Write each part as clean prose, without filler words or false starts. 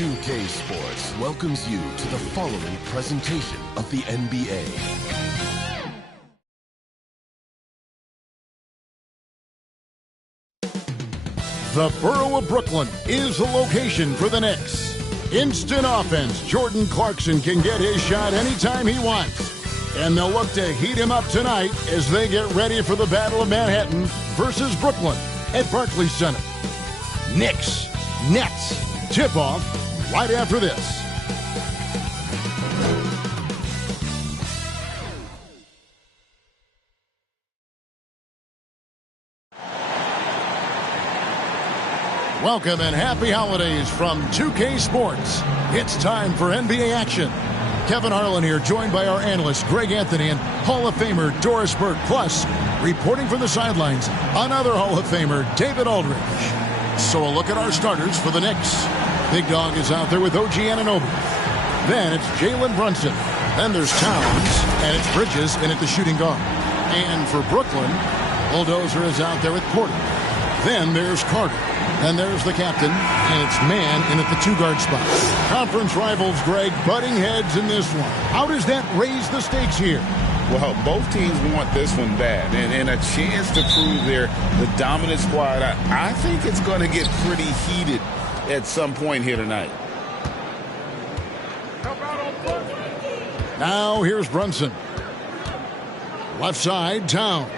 2K Sports welcomes you to the following presentation of the NBA. The borough of Brooklyn is the location for the Knicks. Instant offense. Jordan Clarkson can get his shot anytime he wants. And they'll look to heat him up tonight as they get ready for the Battle of Manhattan versus Brooklyn at Barclays Center. Knicks, Nets, tip-off right after this. Welcome and happy holidays from 2K Sports. It's time for NBA action. Kevin Harlan here, joined by our analyst Greg Anthony and Hall of Famer Doris Burke. Plus, reporting from the sidelines, another Hall of Famer, David Aldridge. So a look at our starters for the Knicks. Big Dog is out there with OG Anunoby. Then it's Jalen Brunson. Then there's Towns, and it's Bridges in at the shooting guard. And for Brooklyn, Bulldozer is out there with Porter. Then there's Carter. And there's the captain, and it's Mann in at the two-guard spot. Conference rivals, Greg, butting heads in this one. How does that raise the stakes here? Well, both teams want this one bad, and a chance to prove they're the dominant squad. I think it's going to get pretty heated at some point here tonight. Now here's Brunson. Left side, Towns.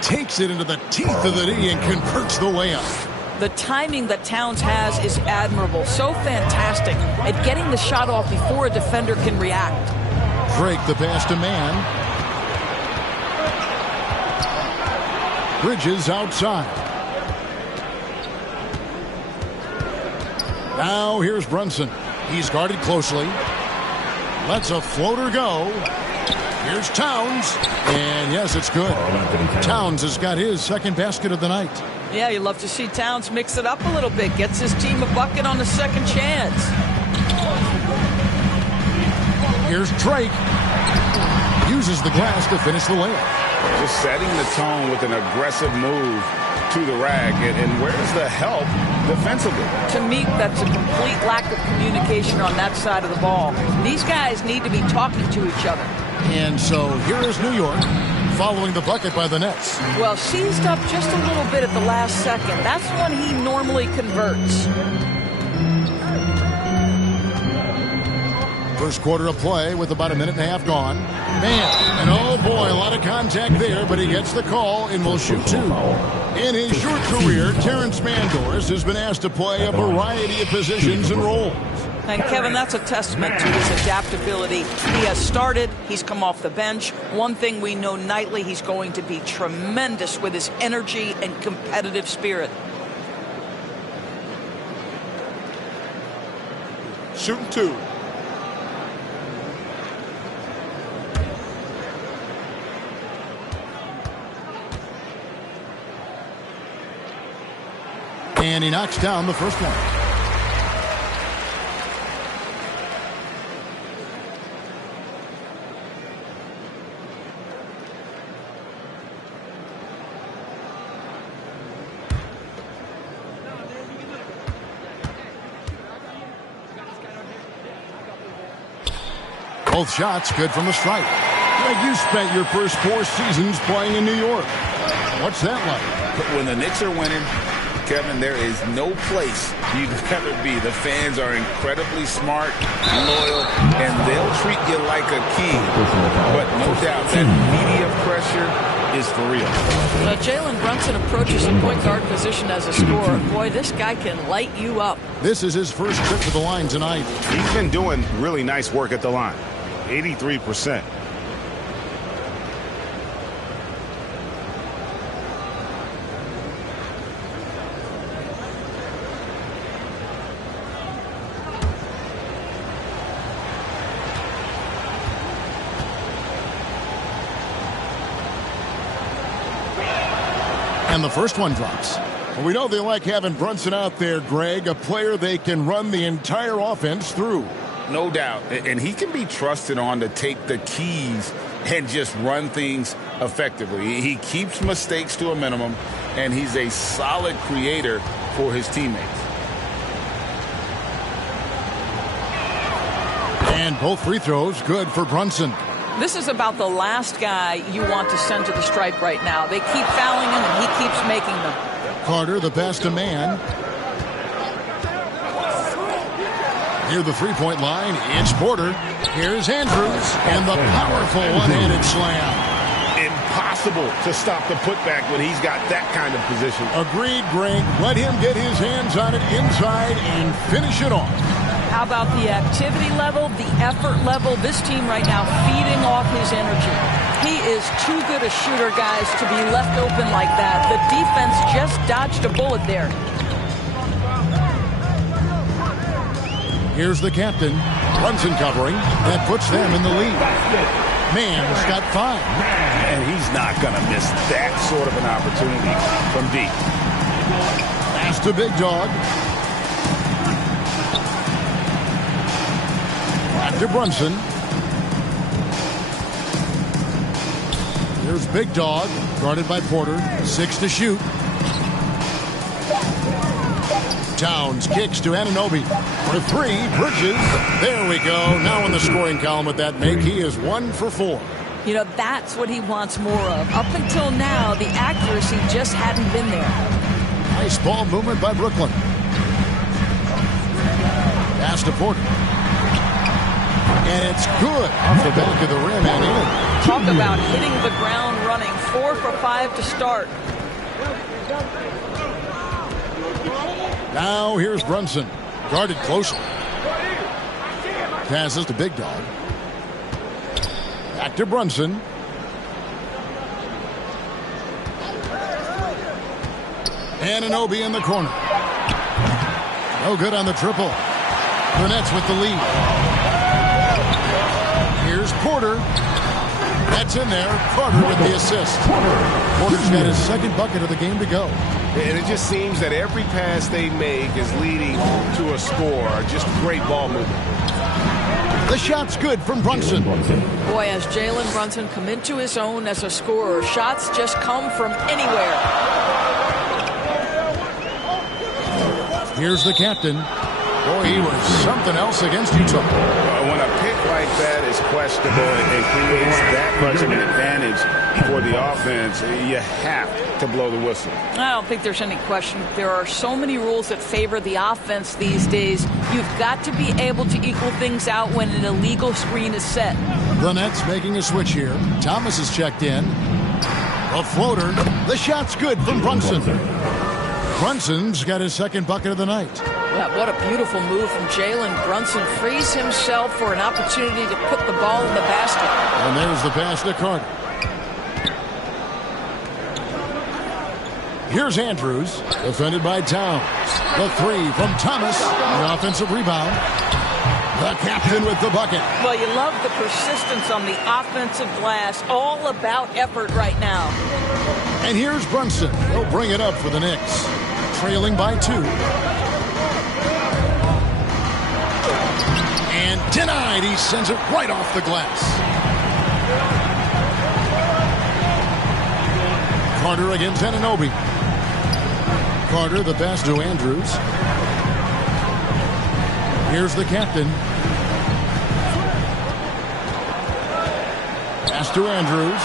Takes it into the teeth of the D and converts the layup. The timing that Towns has is admirable. So fantastic at getting the shot off before a defender can react. Drake the pass to Mann. Bridges outside. Now here's Brunson. He's guarded closely. Lets a floater go. Here's Towns, and yes, it's good. Towns has got his second basket of the night. Yeah, you love to see Towns mix it up a little bit. Gets his team a bucket on the second chance. Here's Drake. Uses the glass to finish the layup. Just setting the tone with an aggressive move to the rack, and where's the help defensively? To me, that's a complete lack of communication on that side of the ball. These guys need to be talking to each other. And so here is New York following the bucket by the Nets. Well, seized up just a little bit at the last second. That's when he normally converts. First quarter of play with about a minute and a half gone. Man, and oh boy, a lot of contact there, but he gets the call and will shoot two. In his short career, Terrence Mandors has been asked to play a variety of positions and roles. And Kevin, that's a testament to his adaptability. He has started, he's come off the bench. One thing we know nightly, he's going to be tremendous with his energy and competitive spirit. Shooting two. And he knocks down the first one. Both shots good from the stripe. Greg, you spent your first 4 seasons playing in New York. What's that like? When the Knicks are winning, Kevin, there is no place you'd rather be. The fans are incredibly smart, loyal, and they'll treat you like a king. But no doubt that media pressure is for real. Jalen Brunson approaches the point guard position as a scorer. Boy, this guy can light you up. This is his first trip to the line tonight. He's been doing really nice work at the line. 83%. And the first one drops. Well, we know they like having Brunson out there, Greg, a player they can run the entire offense through. No doubt. And he can be trusted on to take the keys and just run things effectively. He keeps mistakes to a minimum, and he's a solid creator for his teammates. And both free throws good for Brunson. This is about the last guy you want to send to the stripe right now. They keep fouling him, and he keeps making them. Carter, the pass to man. Near the three-point line, it's Porter. Here's Andrews, and the powerful one-handed slam. Impossible to stop the putback when he's got that kind of position. Agreed, Greg. Let him get his hands on it inside and finish it off. How about the activity level, the effort level? This team right now feeding off his energy. He is too good a shooter, guys, to be left open like that. The defense just dodged a bullet there. Here's the captain. Brunson covering. That puts them in the lead. Mann's got 5. And he's not going to miss that sort of an opportunity from deep. Pass to Big Dog. Back to Brunson. Here's Big Dog, guarded by Porter. 6 to shoot. Towns kicks to Anunoby. For 3, Bridges. There we go. Now in the scoring column with that make, he is 1 for 4. You know, that's what he wants more of. Up until now, the accuracy just hadn't been there. Nice ball movement by Brooklyn. Pass to Porter. And it's good off the back of the rim and in. Talk about hitting the ground running. 4 for 5 to start. Now here's Brunson. Guarded closely. Passes to Big Dog. Back to Brunson. Anunoby in the corner. No good on the triple. The Nets with the lead. Here's Porter. That's in there. Carter with the assist. Porter's got his second bucket of the game to go. And it just seems that every pass they make is leading to a score. Just great ball movement. The shot's good from Brunson. Boy, has Jalen Brunson come into his own as a scorer. Shots just come from anywhere. Here's the captain. Boy, he was something else against Utah. When a pick like that is questionable and creates that much of an advantage for the offense, you have to blow the whistle. I don't think there's any question. There are so many rules that favor the offense these days. You've got to be able to equal things out when an illegal screen is set. The Nets making a switch here. Thomas is checked in. A floater. The shot's good from Brunson. Brunson's got his second bucket of the night. Yeah, what a beautiful move from Jalen Brunson. Frees himself for an opportunity to put the ball in the basket. And there's the pass to Carter. Here's Andrews, defended by Towns. The 3 from Thomas. The offensive rebound. The captain with the bucket. Well, you love the persistence on the offensive glass. All about effort right now. And here's Brunson. He'll bring it up for the Knicks. Trailing by 2. And denied. He sends it right off the glass. Carter against Anunoby. Carter, the pass to Andrews. Here's the captain. Pass to Andrews.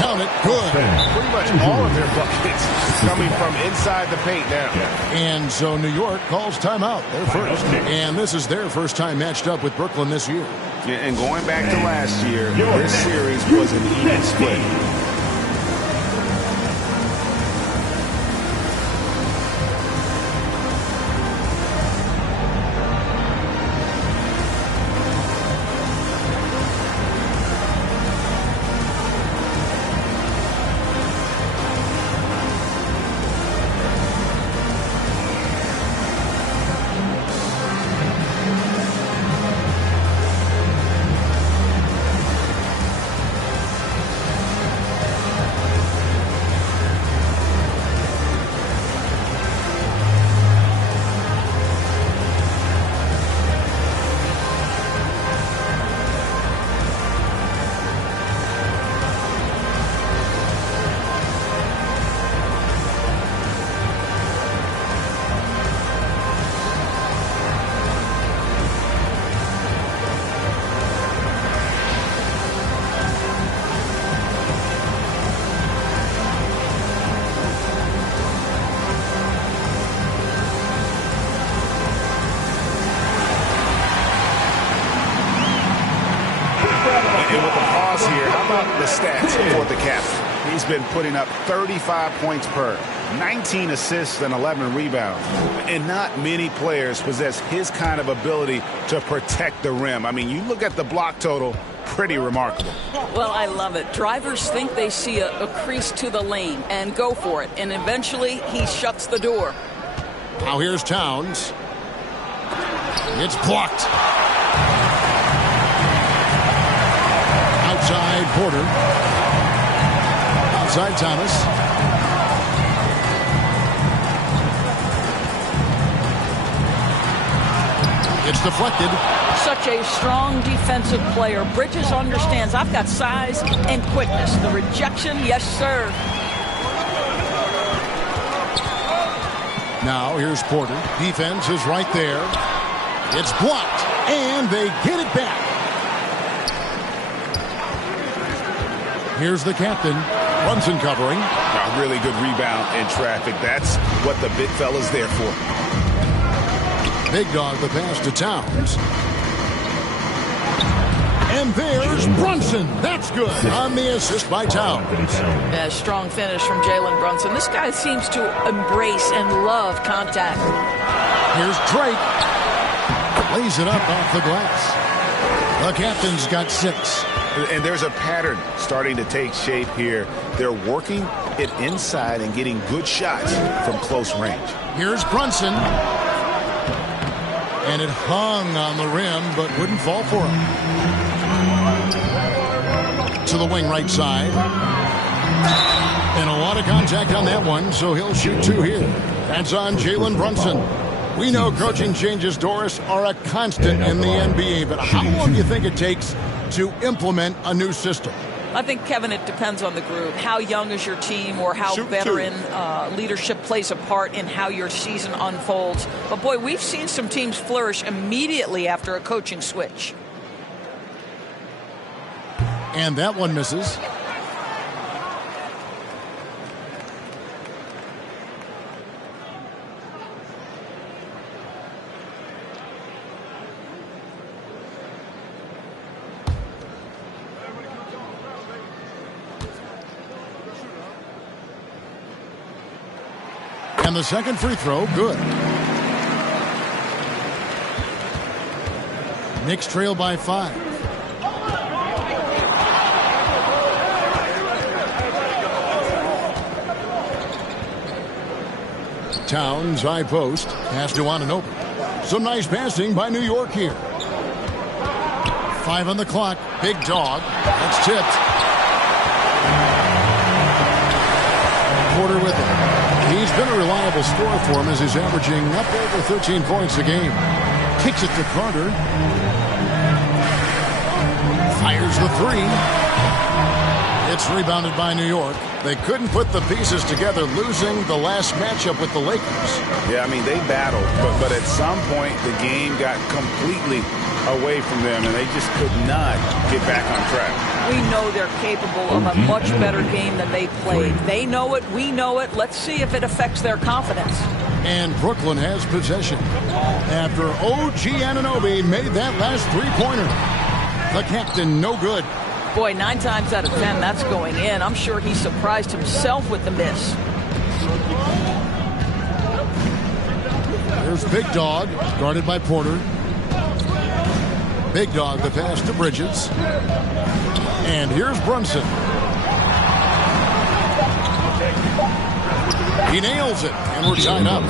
Count it. Good. Pretty much all of their buckets coming from inside the paint now. And so New York calls timeout. They're first. And this is their first time matched up with Brooklyn this year. Yeah, and going back to last year, this series was an even split. He's been putting up 35 points per, 19 assists and 11 rebounds. And not many players possess his kind of ability to protect the rim. I mean, you look at the block total, pretty remarkable. Well, I love it. Drivers think they see a crease to the lane and go for it. And eventually, he shuts the door. Now here's Towns. It's blocked. Outside Porter. Outside Thomas. It's deflected. Such a strong defensive player. Bridges understands I've got size and quickness. The rejection, yes, sir. Now here's Porter. Defense is right there. It's blocked, and they get it back. Here's the captain, Brunson covering. A really good rebound in traffic. That's what the big fella's there for. Big dog the pass to Towns. And there's Brunson. That's good on the assist by Towns. Yeah, strong finish from Jalen Brunson. This guy seems to embrace and love contact. Here's Drake. Lays it up off the glass. The captain's got 6. And there's a pattern starting to take shape here. They're working it inside and getting good shots from close range. Here's Brunson. And it hung on the rim, but wouldn't fall for him. To the wing right side. And a lot of contact on that one, so he'll shoot 2 here. That's on Jalen Brunson. We know coaching changes, Doris, are a constant in the NBA, but how long do you think it takes to implement a new system? I think, Kevin, it depends on the group. How young is your team, or how veteran leadership plays a part in how your season unfolds. But, boy, we've seen some teams flourish immediately after a coaching switch. And that one misses. And the second free throw, good. Knicks trail by 5. Towns, high post, pass to Anunoby. Some nice passing by New York here. 5 on the clock. Big dog. That's tipped. Porter with it. He's been a reliable scorer for him as he's averaging up over 13 points a game. Kicks it to Carter. Fires the 3. It's rebounded by New York. They couldn't put the pieces together, losing the last matchup with the Lakers. Yeah, I mean, they battled, but at some point the game got completely away from them, and they just could not get back on track. We know they're capable of a much better game than they played. They know it. We know it. Let's see if it affects their confidence. And Brooklyn has possession after OG Anunoby made that last 3-pointer. The captain, no good. Boy, 9 times out of 10, that's going in. I'm sure he surprised himself with the miss. There's Big Dog, guarded by Porter. Big Dog, the pass to Bridges. And here's Brunson. He nails it, and we're tied up.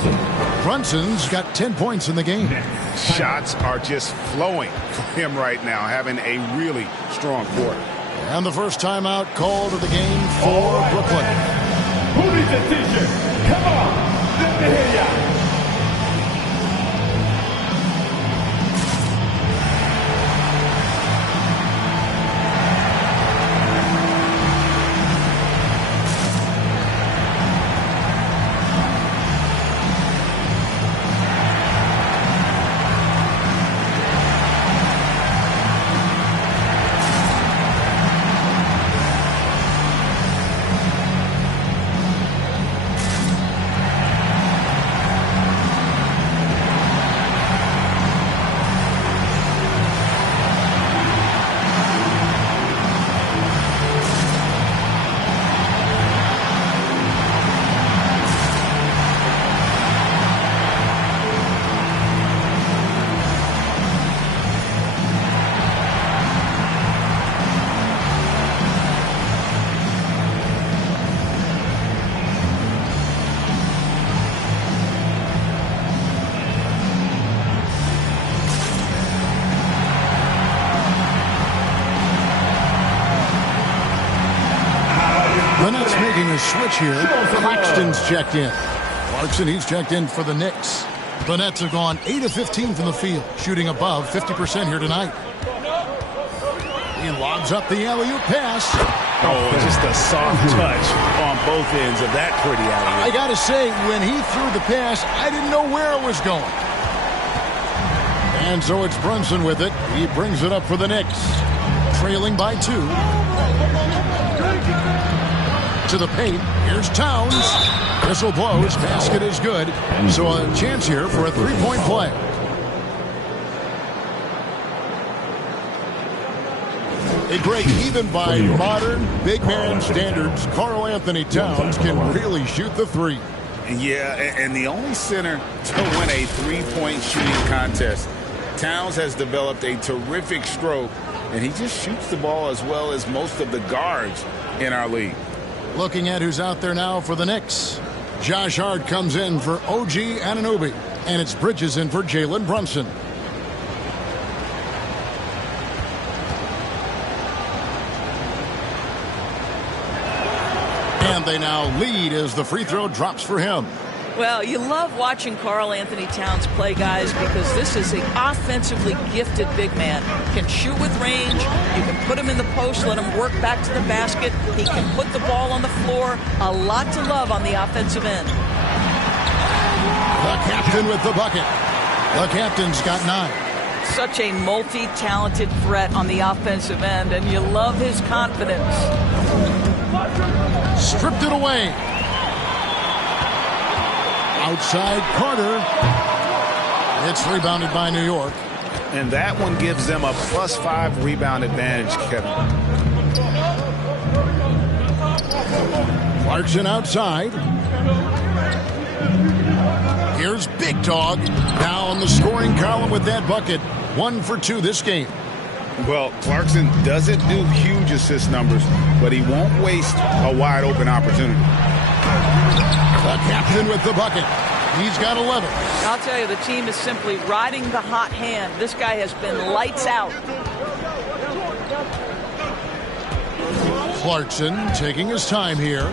Brunson's got 10 points in the game. Shots are just flowing for him right now, having a really strong quarter. And the first timeout called of the game for Brooklyn. Who needs a t-shirt? Come on, let me hear ya. switch here. Claxton's checked in. Clarkson, he's checked in for the Knicks. The Nets have gone 8 of 15 from the field, shooting above 50% here tonight. He lobs up the alley-oop pass. Oh, just a soft touch on both ends of that pretty alley-oop. I got to say, when he threw the pass, I didn't know where it was going. And so it's Brunson with it. He brings it up for the Knicks. Trailing by 2. To the paint. Here's Towns. Whistle blows. Basket is good. So a chance here for a three-point play. A break even by modern big man standards. Karl Anthony Towns can really shoot the three. Yeah, and the only center to win a three-point shooting contest. Towns has developed a terrific stroke, and he just shoots the ball as well as most of the guards in our league. Looking at who's out there now for the Knicks. Josh Hart comes in for OG Anunoby, and it's Bridges in for Jalen Brunson. And they now lead as the free throw drops for him. Well, you love watching Karl Anthony Towns play, guys, because this is an offensively gifted big man. Can shoot with range. You can put him in the post, let him work back to the basket. He can put the ball on the floor. A lot to love on the offensive end. The captain with the bucket. The captain's got 9. Such a multi-talented threat on the offensive end, and you love his confidence. Stripped it away. Outside Carter. It's rebounded by New York. And that one gives them a +5 rebound advantage, Kevin. Clarkson outside. Here's Big Dog. Now on the scoring column with that bucket. 1 for 2 this game. Well, Clarkson doesn't do huge assist numbers, but he won't waste a wide open opportunity. The captain with the bucket. He's got 11. I'll tell you, the team is simply riding the hot hand. This guy has been lights out. Clarkson taking his time here.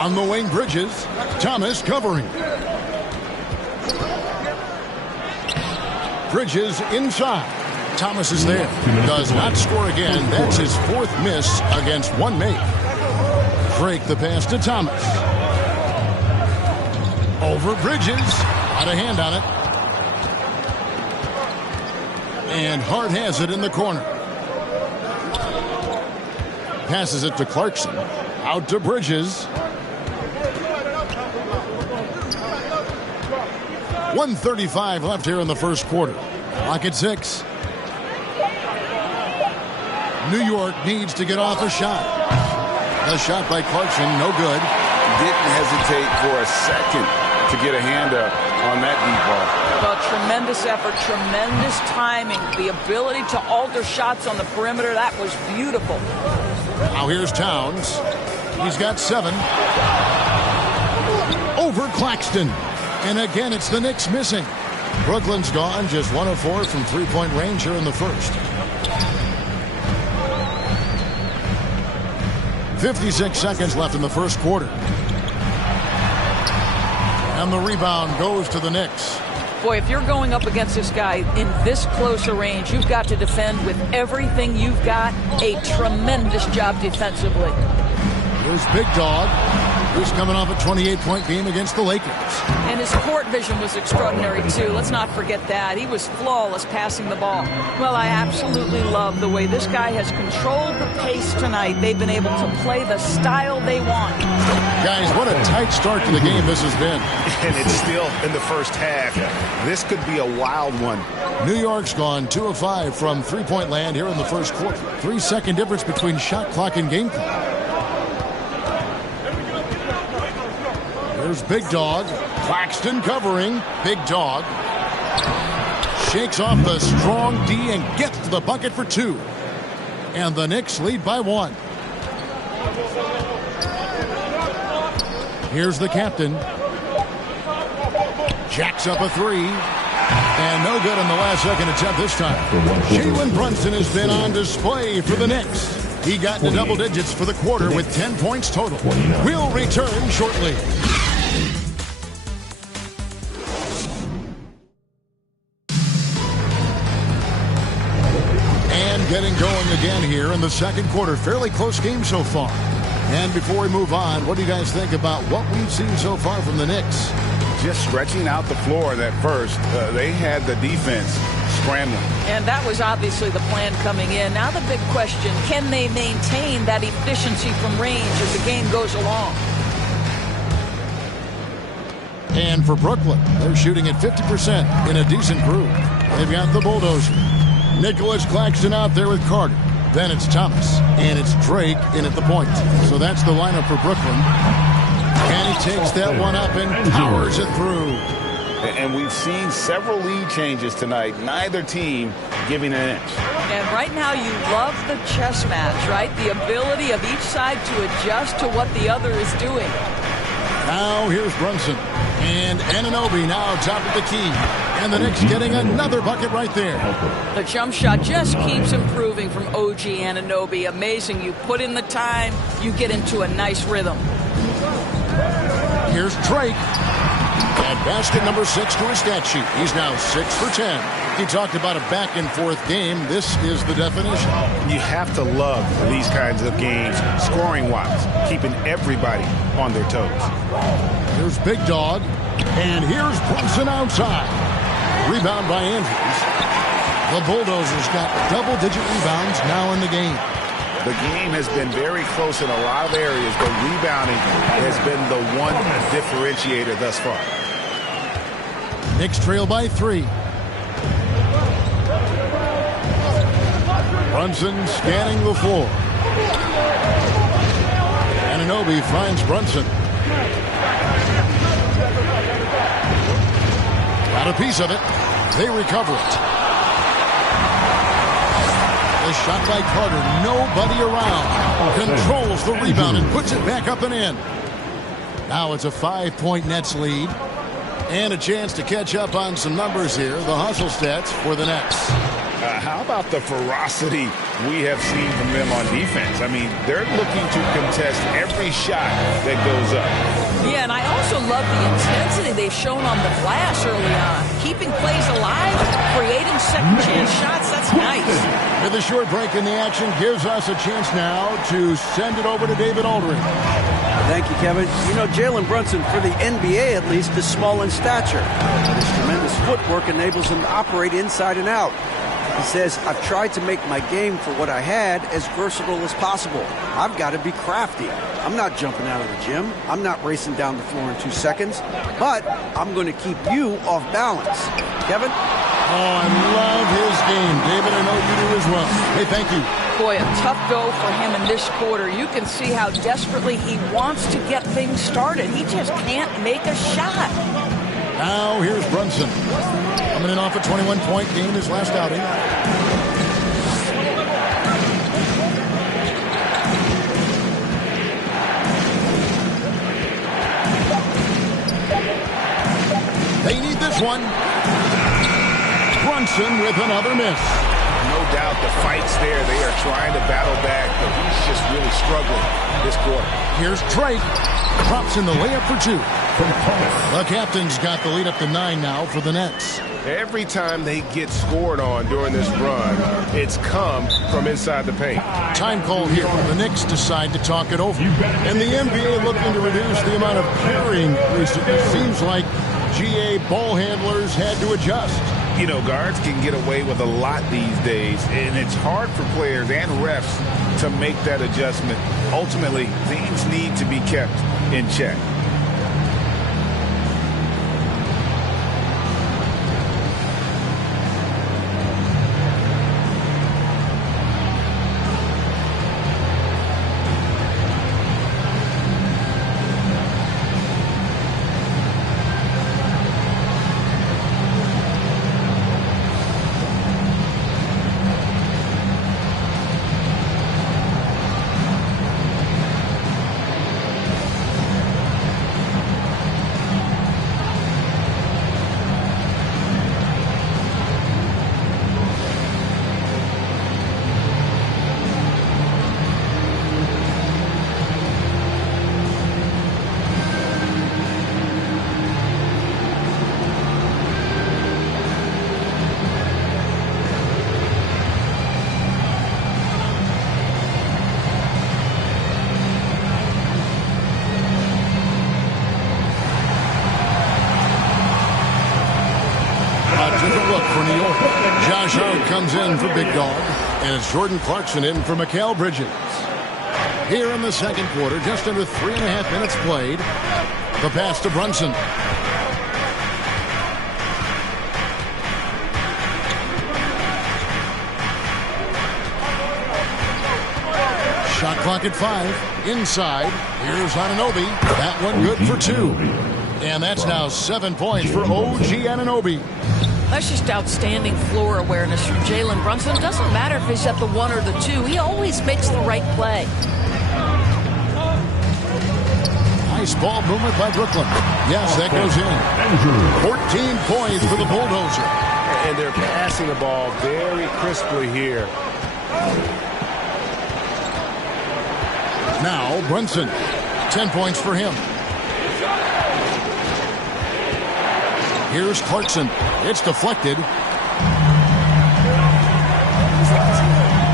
On the wing, Bridges. Thomas covering. Bridges inside. Thomas is there. Does not score again. That's his 4th miss against one make. Drake the pass to Thomas. Over Bridges. Out of hand on it. And Hart has it in the corner. Passes it to Clarkson. Out to Bridges. 1:35 left here in the first quarter. Clock at 6. New York needs to get off a shot. The shot by Clarkson, no good. Didn't hesitate for a second to get a hand up on that deep ball. Well, tremendous effort, tremendous timing. The ability to alter shots on the perimeter, that was beautiful. Now here's Towns. He's got 7. Over Claxton. And again, it's the Knicks missing. Brooklyn's gone, just 1 of 4 from three-point range here in the first. 56 seconds left in the first quarter. And the rebound goes to the Knicks. Boy, if you're going up against this guy in this close a range, you've got to defend with everything you've got. A tremendous job defensively. Here's Big Dog, who's coming off a 28-point game against the Lakers. And his court vision was extraordinary, too. Let's not forget that. He was flawless passing the ball. Well, I absolutely love the way this guy has controlled the pace tonight. They've been able to play the style they want. Guys, what a tight start to the game this has been. And it's still in the first half. This could be a wild one. New York's gone 2 of 5 from three-point land here in the first quarter. 3-second difference between shot clock and game clock. There's Big Dog. Claxton covering. Big Dog shakes off the strong D and gets to the bucket for 2. And the Knicks lead by 1. Here's the captain. Jacks up a 3. And no good on the last second attempt this time. Jalen Brunson has been on display for the Knicks. He got into double digits for the quarter with 10 points total. We'll return shortly. And getting going again here in the second quarter. Fairly close game so far. And before we move on, what do you guys think about what we've seen so far from the Knicks? Just stretching out the floor at first. They had the defense scrambling. And that was obviously the plan coming in. Now the big question, can they maintain that efficiency from range as the game goes along? And for Brooklyn, they're shooting at 50% in a decent group. They've got the bulldozer. Nicholas Claxton out there with Carter. Then it's Thomas. And it's Drake in at the point. So that's the lineup for Brooklyn. And he takes that one up and powers it through. And we've seen several lead changes tonight. Neither team giving an inch. And right now you love the chess match, right? The ability of each side to adjust to what the other is doing. Now here's Brunson. And Anunoby now top of the key. And the Knicks getting another bucket right there. The jump shot just keeps improving from OG Anunoby. Amazing. You put in the time, you get into a nice rhythm. Here's Drake. And basket number 6 to his stat sheet. He's now 6 for 10. He talked about a back-and-forth game. This is the definition. You have to love these kinds of games, scoring-wise, keeping everybody on their toes. Here's Big Dog. And here's Brunson outside. Rebound by Andrews. The Bulldozers got double-digit rebounds now in the game. The game has been very close in a lot of areas, but rebounding has been the one differentiator thus far. Knicks trail by 3. Brunson scanning the floor. Anunoby finds Brunson. Got a piece of it. They recover it. The shot by Carter. Nobody around. Controls the rebound and puts it back up and in. Now it's a 5-point Nets lead. And a chance to catch up on some numbers here. The hustle stats for the Nets. How about the ferocity we have seen from them on defense? I mean, they're looking to contest every shot that goes up. Yeah, and I also love the intensity they've shown on the glass early on. Keeping plays alive, creating second-chance shots, that's nice. With a short break in the action gives us a chance now to send it over to David Aldridge. Thank you, Kevin. You know, Jalen Brunson, for the NBA at least, is small in stature. But his tremendous footwork enables him to operate inside and out. He says, I've tried to make my game for what I had as versatile as possible. I've got to be crafty. I'm not jumping out of the gym. I'm not racing down the floor in 2 seconds. But I'm going to keep you off balance. Kevin? Oh, I love his game. David, I know you do as well. Hey, thank you. Boy, a tough go for him in this quarter. You can see how desperately he wants to get things started. He just can't make a shot. Now here's Brunson. Coming in off a 21-point game his last outing. They need this one. Brunson with another miss. No doubt the fight's there. They are trying to battle back, but he's just really struggling this quarter. Here's Drake. Drops in the layup for 2. The captain's got the lead up to 9 now for the Nets. Every time they get scored on during this run, it's come from inside the paint. Time call here. The Knicks decide to talk it over. And the NBA looking to reduce the amount of carrying recently. It seems like GA ball handlers had to adjust. You know, guards can get away with a lot these days, and it's hard for players and refs to make that adjustment. Ultimately, things need to be kept in check. New York. Josh Hart comes in for Big Dog, and it's Jordan Clarkson in for Mikal Bridges. Here in the second quarter, just under 3.5 minutes played. The pass to Brunson. Shot clock at 5. Inside. Here's Anunoby. That one good for 2. And that's now 7 points for OG Anunoby. That's just outstanding floor awareness from Jalen Brunson. It doesn't matter if he's at the 1 or the 2. He always makes the right play. Nice ball movement by Brooklyn. Yes, that goes in. 14 points for the Bulldozer. And they're passing the ball very crisply here. Now Brunson. 10 points for him. Here's Clarkson. It's deflected.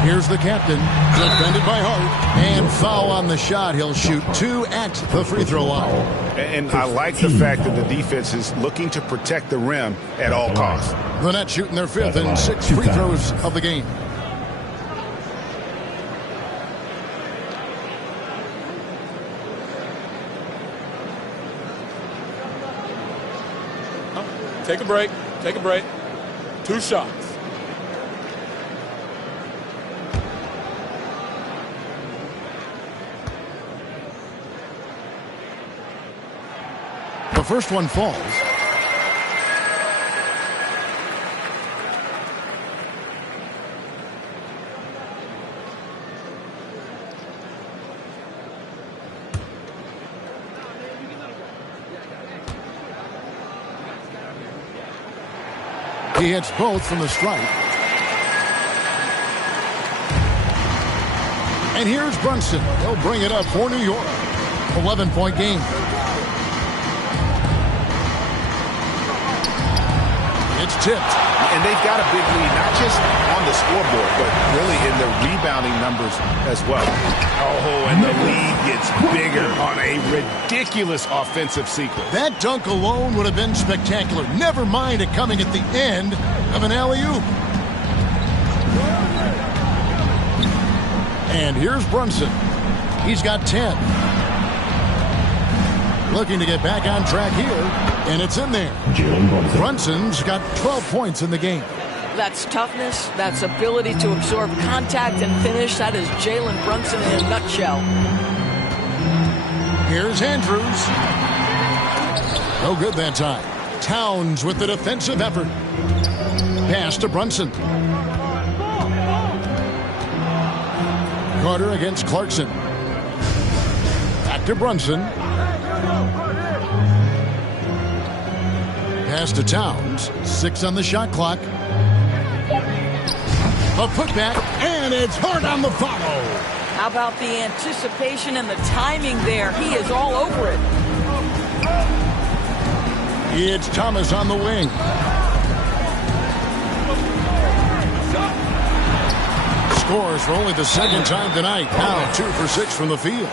Here's the captain. Defended by Hart. And foul on the shot. He'll shoot 2 at the free throw line. And I like the fact that the defense is looking to protect the rim at all costs. The Nets shooting their 5th and 6th free throws of the game. Take a break. Take a break. 2 shots. The first one falls. He hits both from the stripe. And here's Brunson. He'll bring it up for New York. 11-point game. It's tipped. And they've got a big lead, not just on the scoreboard, but really in the rebounding numbers as well. Oh, and the lead gets bigger on a ridiculous offensive sequence. That dunk alone would have been spectacular. Never mind it coming at the end of an alley-oop. And here's Brunson. He's got 10. Looking to get back on track here, and it's in there. Brunson's got 12 points in the game. That's toughness. That's ability to absorb contact and finish. That is Jalen Brunson in a nutshell. Here's Andrews. No good that time. Towns with the defensive effort. Pass to Brunson. Carter against Clarkson. Back to Brunson. Pass to Towns. 6 on the shot clock. A putback, and it's Hart on the follow. How about the anticipation and the timing there? He is all over it. It's Thomas on the wing. Scores for only the 2nd time tonight. Now 2 for 6 from the field.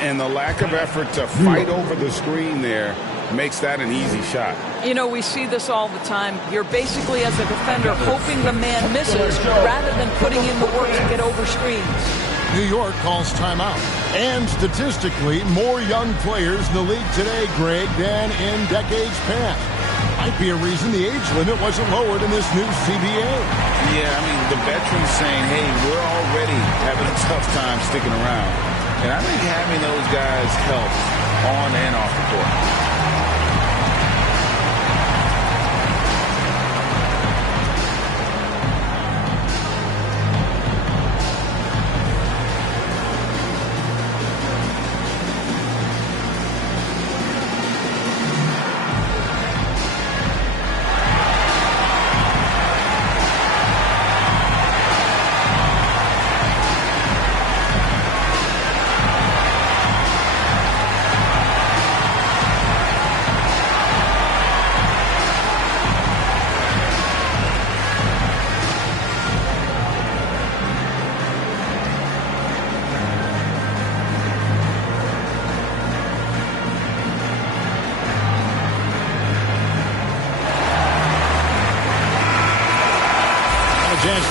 And the lack of effort to fight over the screen there makes that an easy shot. You know, we see this all the time. You're basically, as a defender, hoping the man misses rather than putting in the work to get over screens. New York calls timeout. And statistically, more young players in the league today, Greg, than in decades past. Might be a reason the age limit wasn't lowered in this new CBA. Yeah, I mean, the veterans saying, hey, we're already having a tough time sticking around. And I think having those guys helps on and off the court.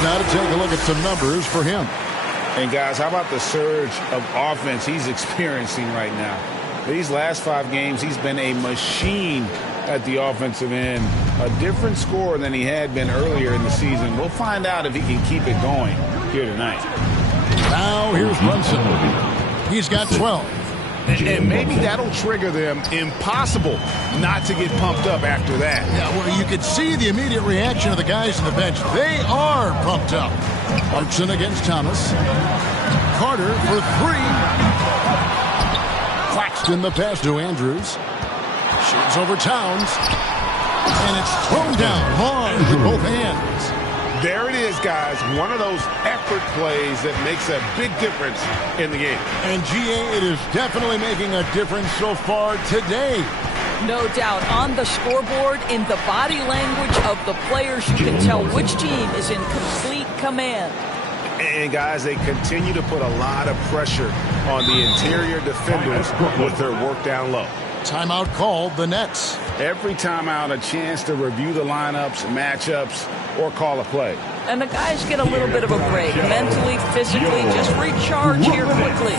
now to take a look at some numbers for him. And guys, how about the surge of offense he's experiencing right now? These last 5 games, he's been a machine at the offensive end. A different score than he had been earlier in the season. We'll find out if he can keep it going here tonight. Now here's Brunson. He's got 12. And maybe that'll trigger them. Impossible not to get pumped up after that. Yeah, well, you could see the immediate reaction of the guys on the bench. They are pumped up. Clarkson against Thomas. Carter for 3. Claxton the pass to Andrews. Shoots over Towns. And it's thrown down hard with both hands. There it is, guys. One of those effort plays that makes a big difference in the game. And GA, it is definitely making a difference so far today. No doubt. On the scoreboard, in the body language of the players, you can tell which team is in complete command. And, guys, they continue to put a lot of pressure on the interior defenders with their work down low. Timeout called, the Nets. Every timeout, a chance to review the lineups, matchups, or call a play. And the guys get a little bit of a break. Mentally, physically, just recharge here quickly.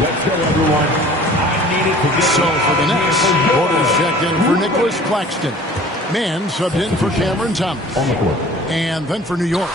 Let's go, everyone. So for the Nets, Porter's checked in for Nicholas Claxton. Mann subbed in for Cameron Thomas. And then for New York,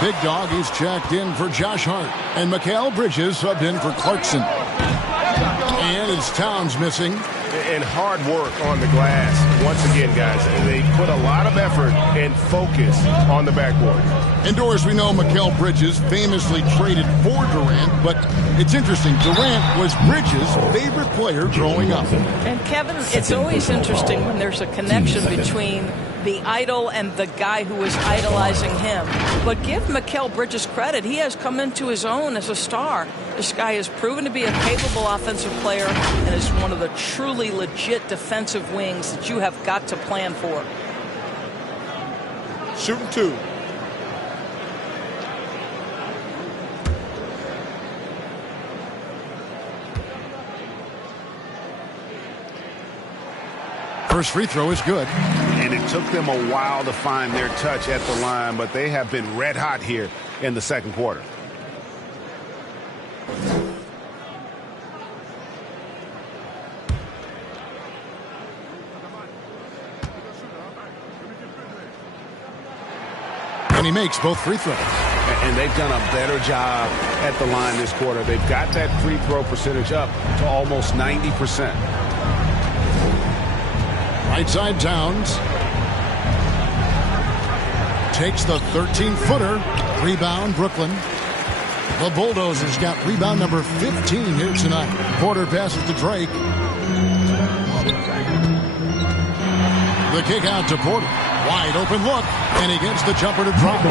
Big Dog is checked in for Josh Hart. And Mikal Bridges subbed in for Clarkson. And it's Towns missing. And hard work on the glass. Once again, guys, they put a lot of effort and focus on the backboard. And Doris, we know Mikal Bridges famously traded for Durant, but it's interesting. Durant was Bridges' favorite player growing up. And Kevin, it's always interesting when there's a connection between the idol and the guy who is idolizing him. But give Mikal Bridges credit. He has come into his own as a star. This guy has proven to be a capable offensive player and is one of the truly legit defensive wings that you have got to plan for. Shooting 2. First free throw is good. And it took them a while to find their touch at the line, but they have been red hot here in the second quarter. And he makes both free throws. And they've done a better job at the line this quarter. They've got that free throw percentage up to almost 90%. Right side Towns. Takes the 13-footer. Rebound, Brooklyn. The Bulldozers got rebound number 15 here tonight. Porter passes to Drake. The kick out to Porter. Wide open look. And he gets the jumper to drop.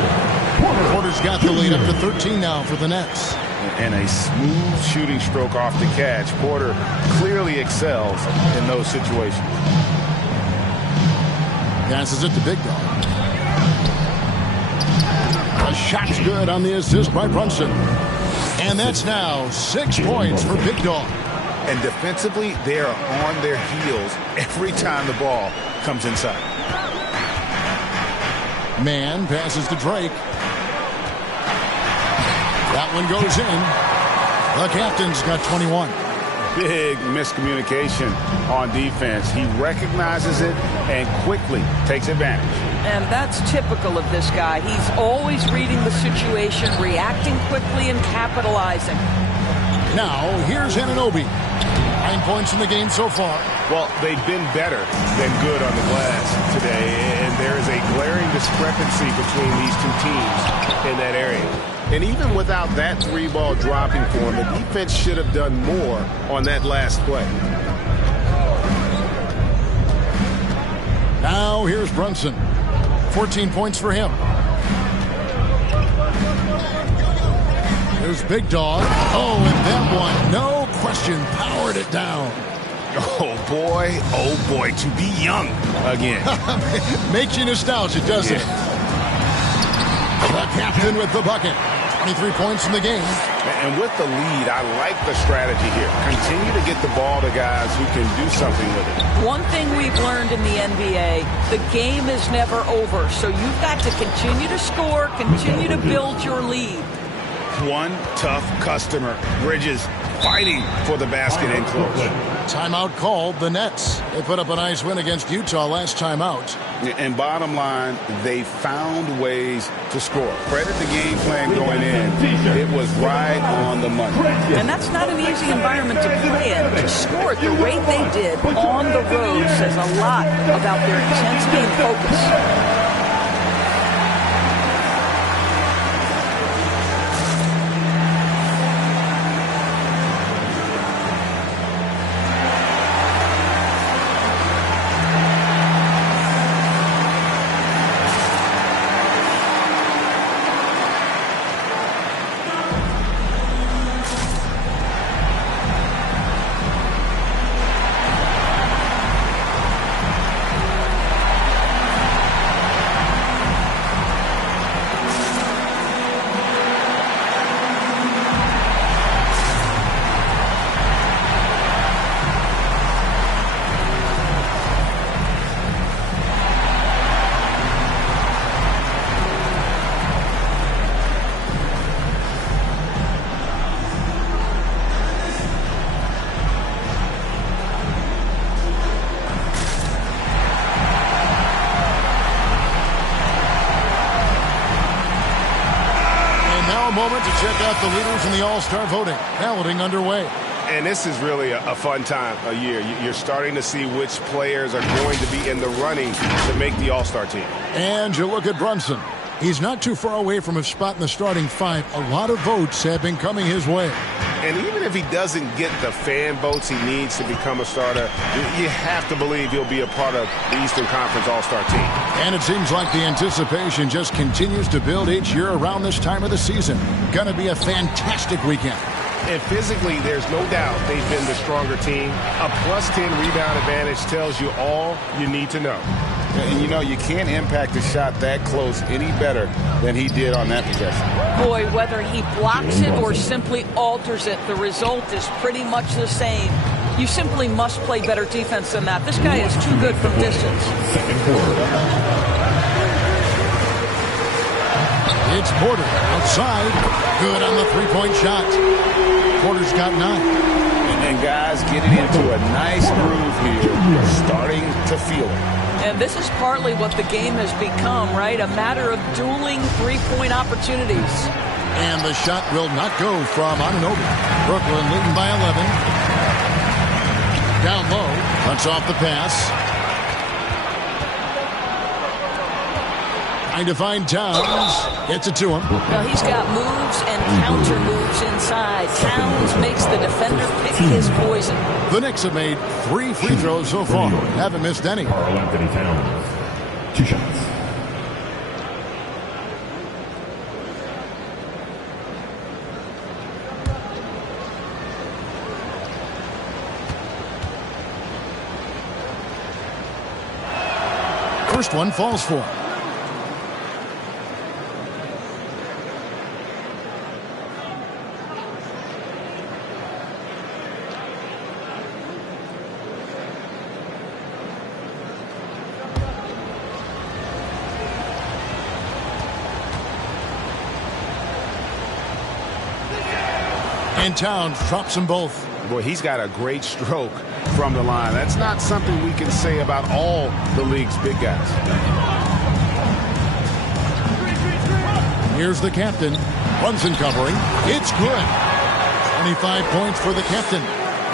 Porter's got the lead up to 13 now for the Nets. And a smooth shooting stroke off the catch. Porter clearly excels in those situations. Passes it to Big Dog. The shot's good on the assist by Brunson. And that's now 6 points for Big Dog. And defensively, they are on their heels every time the ball comes inside. Mann passes to Drake. That one goes in. The captain's got 21. big miscommunication on defense. He recognizes it and quickly takes advantage. And that's typical of this guy. He's always reading the situation, reacting quickly, and capitalizing. Now, here's Anunoby. 9 points in the game so far. Well, they've been better than good on the glass today, and there is a glaring discrepancy between these two teams in that area. And even without that 3-ball dropping for him, the defense should have done more on that last play. Now, here's Brunson. 14 points for him. Here's Big Dog. Oh, and that one, no question, powered it down. Oh boy, to be young again. Makes you nostalgic, doesn't it? The captain with the bucket. 23 points in the game. And with the lead, I like the strategy here. Continue to get the ball to guys who can do something with it. One thing we've learned in the NBA, the game is never over. So you've got to continue to score, continue to build your lead. One tough customer, Bridges, fighting for the basket in close. Timeout called, the Nets. They put up a nice win against Utah last time out. And bottom line, they found ways to score. Credit the game plan going in. It was right on the money. And that's not an easy environment to play in. To score at the rate they did on the road says a lot about their intensity and focus. Moment to check out the leaders in the All-Star voting. Balloting underway. And this is really a fun time of year. You're starting to see which players are going to be in the running to make the All-Star team. And you look at Brunson. He's not too far away from his spot in the starting 5. A lot of votes have been coming his way. And even if he doesn't get the fan votes he needs to become a starter, you have to believe he'll be a part of the Eastern Conference All-Star team. And it seems like the anticipation just continues to build each year around this time of the season. Gonna be a fantastic weekend. And physically, there's no doubt they've been the stronger team. A +10 rebound advantage tells you all you need to know. And you know, you can't impact a shot that close any better than he did on that possession. Boy, whether he blocks it or simply alters it, the result is pretty much the same. You simply must play better defense than that. This guy is too good from distance. It's Porter outside. Good on the three-point shot. Porter's got 9. And guys getting into a nice groove here, starting to feel it. And this is partly what the game has become, right? A matter of dueling three-point opportunities. And the shot will not go from Anunoby. Brooklyn leading by 11. Down low. Cuts off the pass. Trying to find Towns. Gets it to him. Well, he's got moves and counter moves inside. Towns makes the defender pick his poison. The Knicks have made 3 free throws so far. Haven't missed any. Karl-Anthony Towns. 2 shots. First one falls for him. And Towns drops them both. Boy, he's got a great stroke from the line. That's not something we can say about all the league's big guys. Here's the captain. Brunson covering. It's good. 25 points for the captain.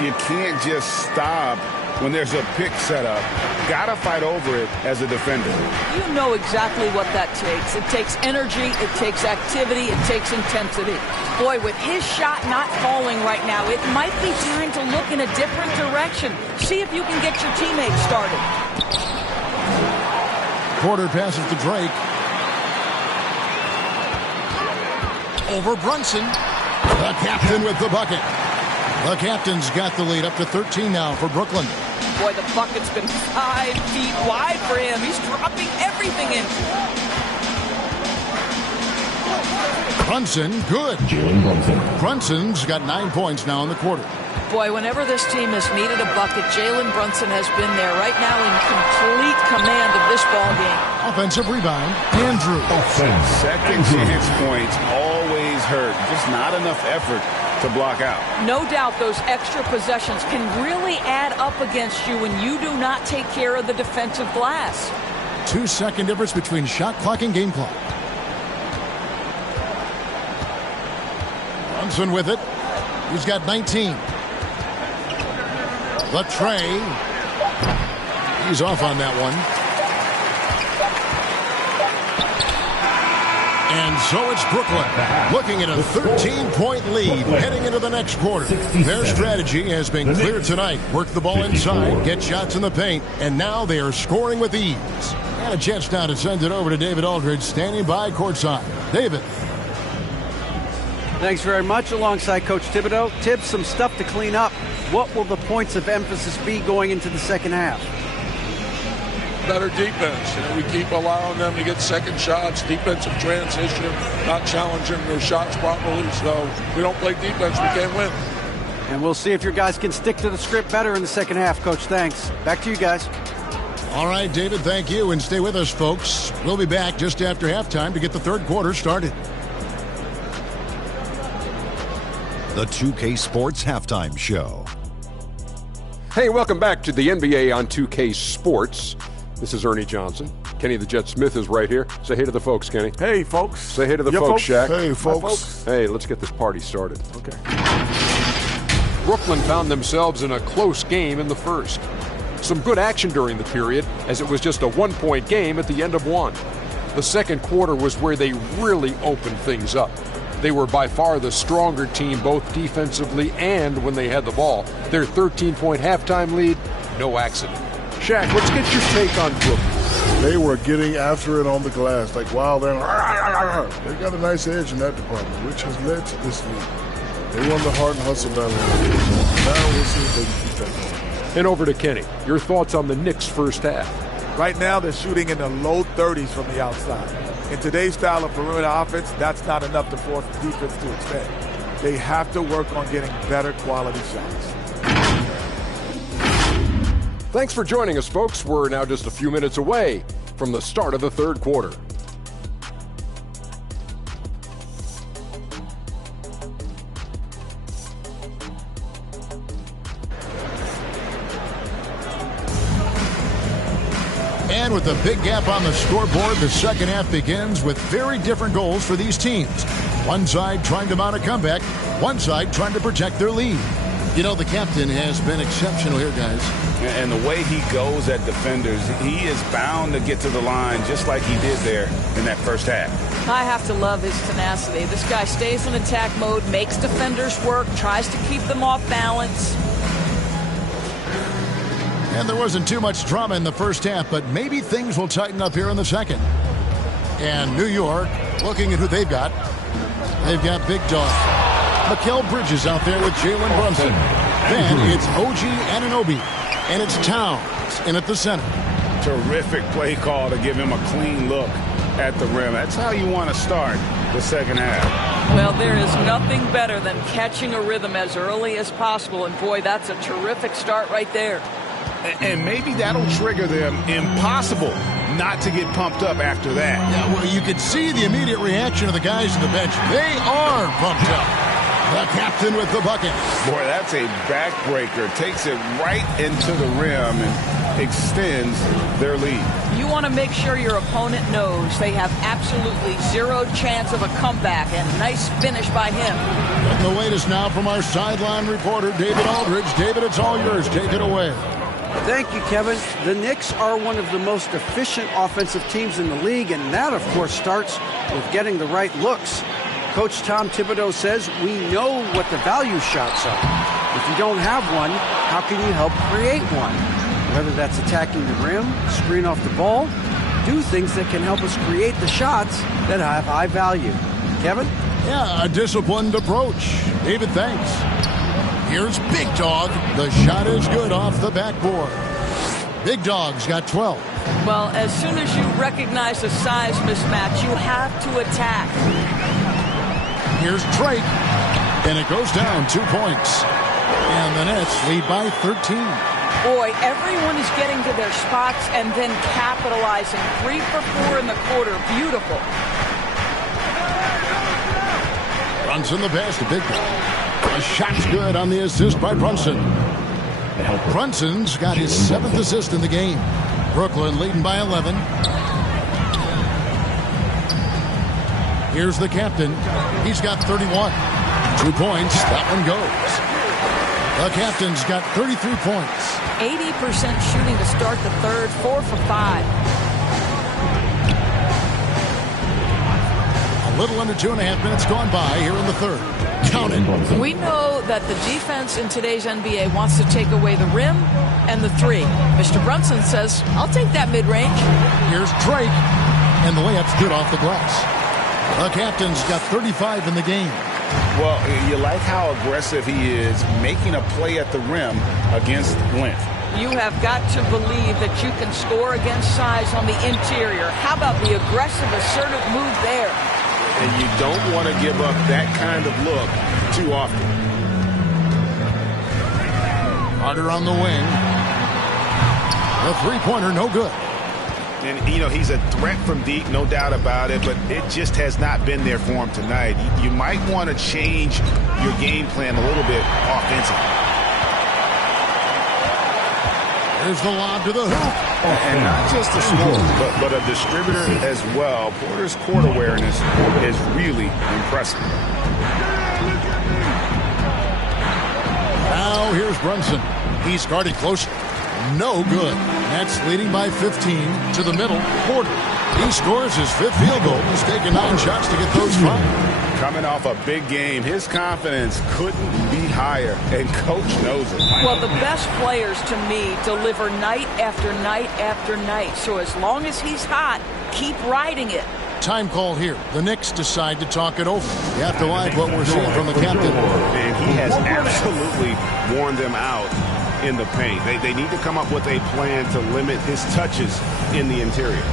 You can't just stop when there's a pick set up. Gotta fight over it as a defender. You know exactly what that takes. It takes energy, it takes activity, it takes intensity. Boy, with his shot not falling right now, it might be time to look in a different direction. See if you can get your teammates started. Porter passes to Drake. Over Brunson. The captain with the bucket. The captain's got the lead up to 13 now for Brooklyn. Boy, the bucket's been 5 feet wide for him. He's dropping everything in. Brunson, good. Jalen Brunson. Brunson's got 9 points now in the quarter. Boy, whenever this team has needed a bucket, Jalen Brunson has been there right now in complete command of this ball game. Offensive rebound, Andrew. Second chance points always hurt. Just not enough effort to block out. No doubt those extra possessions can really add up against you when you do not take care of the defensive glass. 2-second difference between shot clock and game clock. Brunson with it. He's got 19. The tray. He's off on that one. And so it's Brooklyn looking at a 13-point lead heading into the next quarter. Their strategy has been clear tonight. Work the ball inside, get shots in the paint, and now they are scoring with ease. And a chance now to send it over to David Aldridge standing by courtside. David. Thanks very much. Alongside Coach Thibodeau. Tibbs, some stuff to clean up. What will the points of emphasis be going into the second half? Better defense. We keep allowing them to get second shots, defensive transition, not challenging their shots properly. So if we don't play defense, we can't win. And we'll see if your guys can stick to the script better in the second half, Coach. Thanks. Back to you guys. All right, David, thank you. And stay with us, folks. We'll be back just after halftime to get the third quarter started. The 2K Sports Halftime Show. Hey, welcome back to the NBA on 2K Sports. This is Ernie Johnson. Kenny the Jet Smith is right here. Say hey to the folks, Kenny. Hey, folks. Say hey to the folks, Shaq. Hey, folks. Hey, let's get this party started. Okay. Brooklyn found themselves in a close game in the first. Some good action during the period, as it was just a one-point game at the end of one. The second quarter was where they really opened things up. They were by far the stronger team, both defensively and when they had the ball. Their 13-point halftime lead, no accident. Shaq, let's get your take on Brooklyn. They were getting after it on the glass. Like, wow, they got a nice edge in that department, which has led to this lead. They won the heart and hustle battle. Now we'll see if they can keep that going. And over to Kenny. Your thoughts on the Knicks' first half? Right now, they're shooting in the low 30s from the outside. In today's style of perimeter offense, that's not enough to force the defense to expand. They have to work on getting better quality shots. Thanks for joining us, folks. We're now just a few minutes away from the start of the third quarter. And with a big gap on the scoreboard, the second half begins with very different goals for these teams. One side trying to mount a comeback, one side trying to protect their lead. You know, the captain has been exceptional here, guys. And the way he goes at defenders, he is bound to get to the line just like he did there in that first half. I have to love his tenacity. This guy stays in attack mode, makes defenders work, tries to keep them off balance. And there wasn't too much drama in the first half, but maybe things will tighten up here in the second. And New York, looking at who they've got. They've got Big Dog. Mikal Bridges out there with Jalen Brunson. Then it's OG Anunoby. And it's Towns in at the center. Terrific play call to give him a clean look at the rim. That's how you want to start the second half. Well, there is nothing better than catching a rhythm as early as possible. And, boy, that's a terrific start right there. And maybe that'll trigger them. Impossible not to get pumped up after that. Yeah, well, you could see the immediate reaction of the guys on the bench. They are pumped up. The captain with the bucket. Boy, that's a backbreaker. Takes it right into the rim and extends their lead. You want to make sure your opponent knows they have absolutely zero chance of a comeback, and nice finish by him. And the latest now from our sideline reporter, David Aldridge. David, it's all yours. Take it away. Thank you, Kevin. The Knicks are one of the most efficient offensive teams in the league, and that, of course, starts with getting the right looks. Coach Tom Thibodeau says we know what the value shots are. If you don't have one, how can you help create one? Whether that's attacking the rim, screen off the ball, do things that can help us create the shots that have high value. Kevin? Yeah, a disciplined approach. David, thanks. Here's Big Dog. The shot is good off the backboard. Big Dog's got 12. Well, as soon as you recognize the size mismatch, you have to attack. Here's Drake, and it goes down 2 points. And the Nets lead by 13. Boy, everyone is getting to their spots and then capitalizing. 3 for 4 in the quarter. Beautiful. Brunson the pass to Big Dog. A shot's good on the assist by Brunson. Brunson's got his 7th assist in the game. Brooklyn leading by 11. Here's the captain. He's got 31. 2 points. That one goes. The captain's got 33 points. 80% shooting to start the third. 4 for 5. A little under 2.5 minutes gone by here in the third. Count it. We know that the defense in today's NBA wants to take away the rim and the three. Mr. Brunson says, I'll take that mid-range. Here's Drake, and the layup's good off the glass. The captain's got 35 in the game. Well, you like how aggressive he is making a play at the rim against length. You have got to believe that you can score against size on the interior. How about the aggressive, assertive move there? And you don't want to give up that kind of look too often. Carter on the wing. The three-pointer, no good. And, you know, he's a threat from deep, no doubt about it, but it just has not been there for him tonight. You might want to change your game plan a little bit offensively. There's the lob to the hoop. And not just a scorer, but a distributor as well. Porter's court awareness is really impressive. Now here's Brunson. He's guarded closer. No good. Nets leading by 15 to the middle. Porter. He scores his 5th field goal. He's taken 9 shots to get those 5. Coming off a big game, his confidence couldn't be higher, and coach knows it. Well, the best players, to me, deliver night after night after night. So as long as he's hot, keep riding it. Time call here. The Knicks decide to talk it over. You have to like what we're seeing from the captain. And he has absolutely worn them out in the paint. They need to come up with a plan to limit his touches in the interior.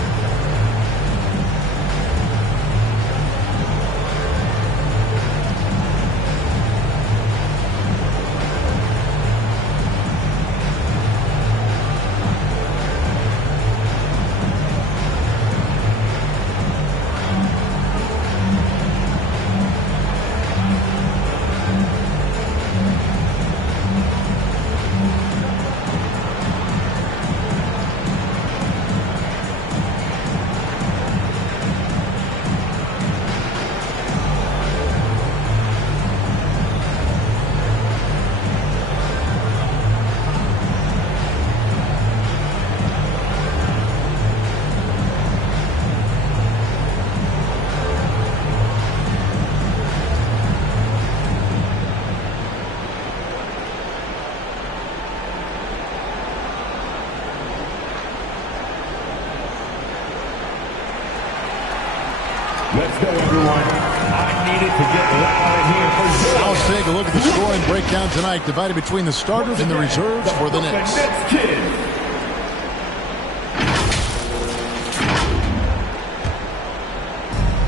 Let's go, everyone. I needed to get loud in here for Now let's take a look at the scoring breakdown tonight, divided between the starters and the reserves for the Knicks.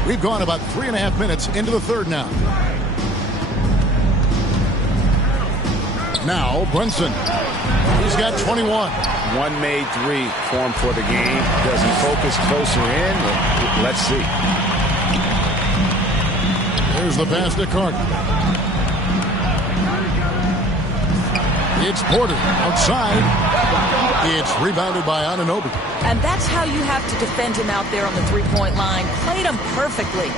We've gone about 3.5 minutes into the third now. Now, Brunson. He's got 21. One made 3 for him for the game. Does he focus closer in? Let's see. Here's the pass to Carter. It's Porter outside. It's rebounded by Anunoby. And that's how you have to defend him out there on the three-point line. Played him perfectly.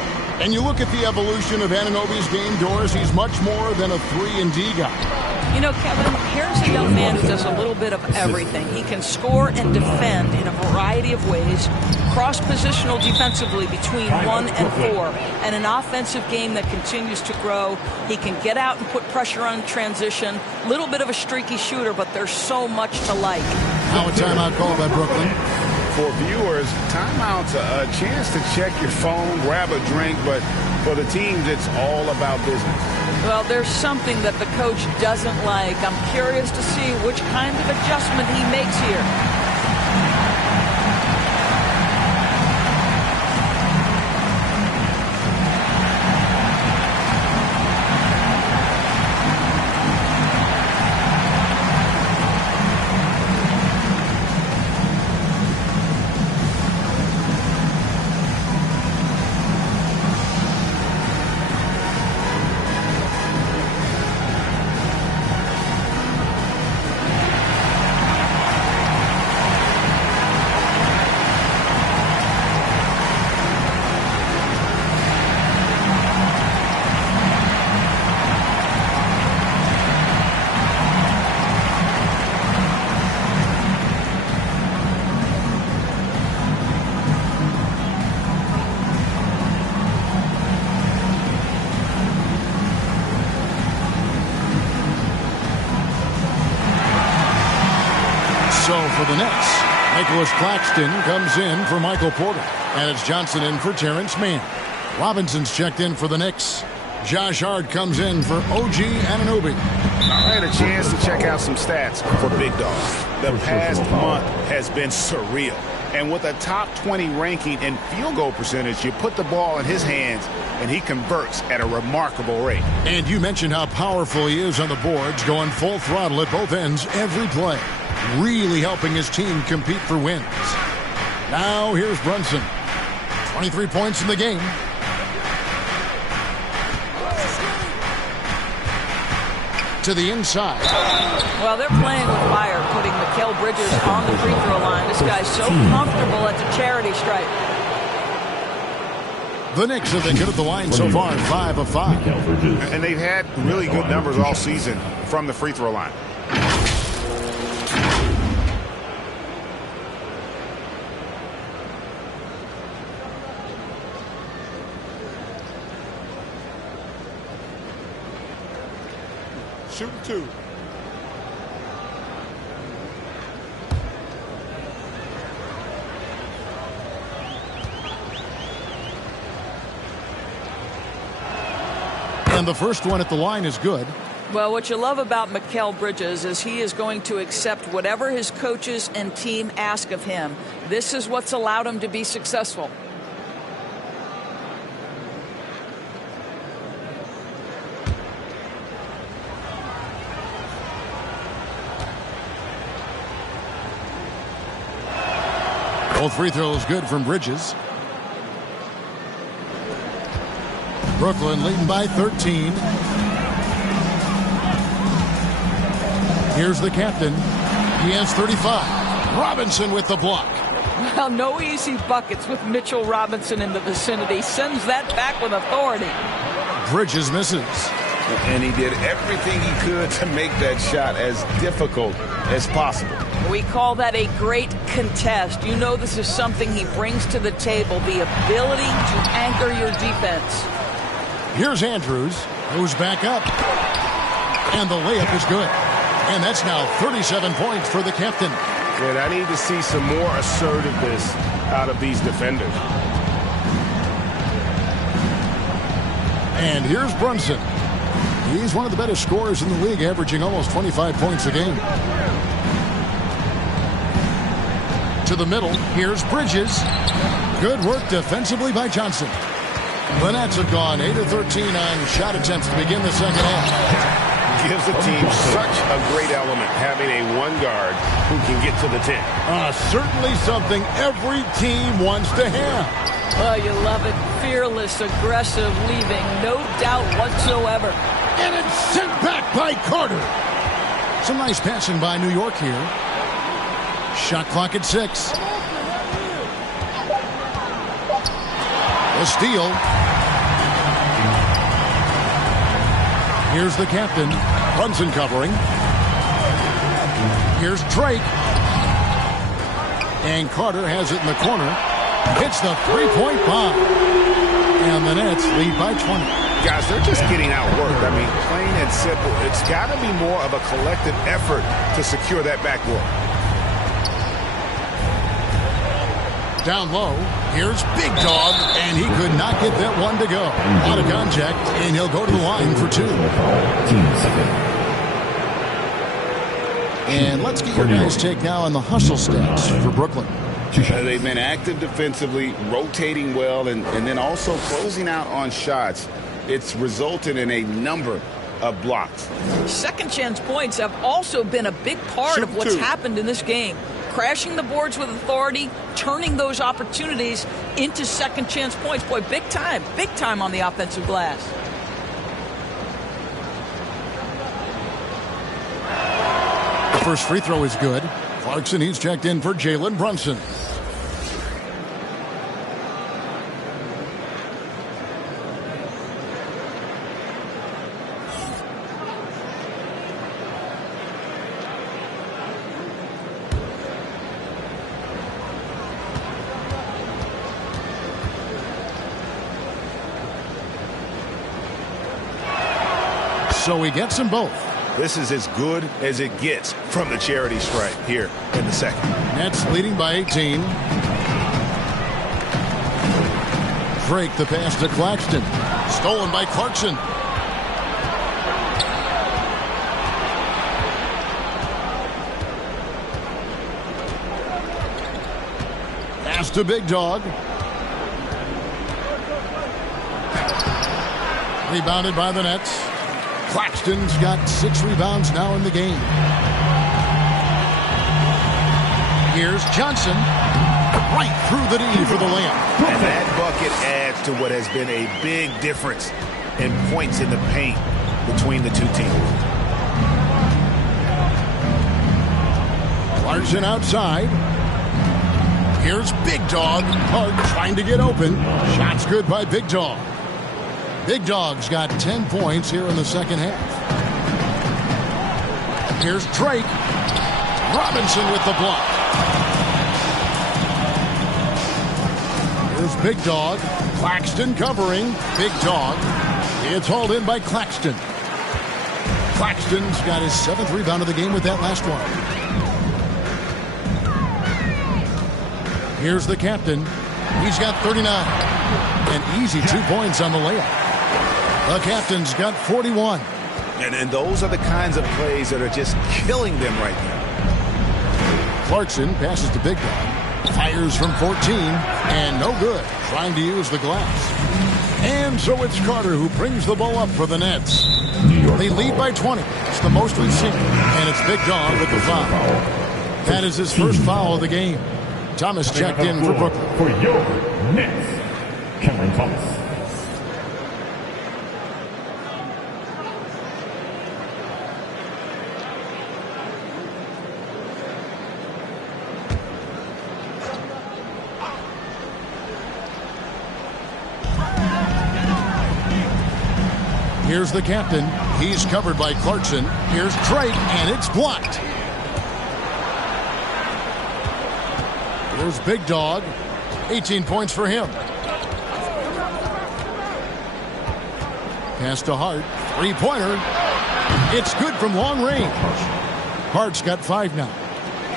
And you look at the evolution of Anunoby's game, Doris, he's much more than a 3-and-D guy. You know, Kevin, here's a young man who does a little bit of everything. He can score and defend in a variety of ways, cross-positional defensively between 1 and 4, and an offensive game that continues to grow. He can get out and put pressure on transition. A little bit of a streaky shooter, but there's so much to like. Now a timeout call by Brooklyn. For viewers, timeout's a chance to check your phone, grab a drink, but for the teams, it's all about business. Well, there's something that the coach doesn't like. I'm curious to see which kind of adjustment he makes here. So for the Nets, Nicholas Claxton comes in for Michael Porter. And it's Johnson in for Terrence Mann. Robinson's checked in for the Knicks. Josh Hart comes in for OG Anunoby. I had a chance to check out some stats for Big Dog. The past month has been surreal. And with a top 20 ranking in field goal percentage, you put the ball in his hands, and he converts at a remarkable rate. And you mentioned how powerful he is on the boards, going full throttle at both ends every play. Really helping his team compete for wins. Now here's Brunson. 23 points in the game. To the inside. Well, they're playing with fire, putting Mikal Bridges on the free throw line. This guy's so comfortable at the charity stripe. The Knicks have been good at the line so far, 5 of 5. And they've had really good numbers all season from the free throw line. Shoot 2. And the first one at the line is good. Well, what you love about Mikal Bridges is he is going to accept whatever his coaches and team ask of him. This is what's allowed him to be successful. Both free throws good from Bridges. Brooklyn leading by 13. Here's the captain. He has 35. Robinson with the block. Well, no easy buckets with Mitchell Robinson in the vicinity. Sends that back with authority. Bridges misses. And he did everything he could to make that shot as difficult as possible. We call that a great contest. You know this is something he brings to the table, the ability to anchor your defense. Here's Andrews, who's back up. And the layup is good. And that's now 37 points for the captain. And I need to see some more assertiveness out of these defenders. And here's Brunson. He's one of the better scorers in the league, averaging almost 25 points a game. To the middle, here's Bridges. Good work defensively by Johnson. The Nets have gone 8 of 13 on shot attempts to begin the second half. Gives the team such a great element, having a one guard who can get to the 10. Certainly something every team wants to have. Oh, you love it. Fearless, aggressive, leaving no doubt whatsoever. And it's sent back by Carter. Some nice passing by New York here. Shot clock at 6. A steal. Here's the captain. Brunson covering. Here's Drake. And Carter has it in the corner. Hits the three-point bomb. And the Nets lead by 20. Guys, they're just getting outworked. I mean, plain and simple. It's got to be more of a collective effort to secure that backboard. Down low, here's Big Dog, and he could not get that one to go. Out of contact, and he'll go to the line for 2. And let's get your guys' take now on the hustle stats for Brooklyn. They've been active defensively, rotating well, and then also closing out on shots. It's resulted in a number of blocks. Second chance points have also been a big part of what's happened in this game. Crashing the boards with authority, turning those opportunities into second chance points. Boy, big time on the offensive glass. The first free throw is good. Clarkson, he's checked in for Jalen Brunson. So he gets them both. This is as good as it gets from the charity stripe here in the second. Nets leading by 18. Drake the pass to Claxton. Stolen by Clarkson. Pass to Big Dog. Rebounded by the Nets. Claxton's got 6 rebounds now in the game. Here's Johnson. Right through the D for the layup. And that bucket adds to what has been a big difference in points in the paint between the two teams. Larson outside. Here's Big Dog. Hard trying to get open. Shot's good by Big Dog. Big Dog's got 10 points here in the second half. Here's Drake. Robinson with the block. Here's Big Dog. Claxton covering. Big Dog. It's hauled in by Claxton. Claxton's got his 7th rebound of the game with that last one. Here's the captain. He's got 39. An easy 2 points on the layup. The captain's got 41. And those are the kinds of plays that are just killing them right now. Clarkson passes to Big Dog. Fires from 14. And no good. Trying to use the glass. And so it's Carter who brings the ball up for the Nets. They lead by 20. It's the most we've seen. And it's Big Dog with the foul. That is his first foul of the game. Thomas checked in for Brooklyn. For your Nets, Cameron Thomas. Here's the captain. He's covered by Clarkson. Here's Drake, and it's blocked. Here's Big Dog. 18 points for him. Pass to Hart. 3-pointer. It's good from long range. Hart's got 5 now.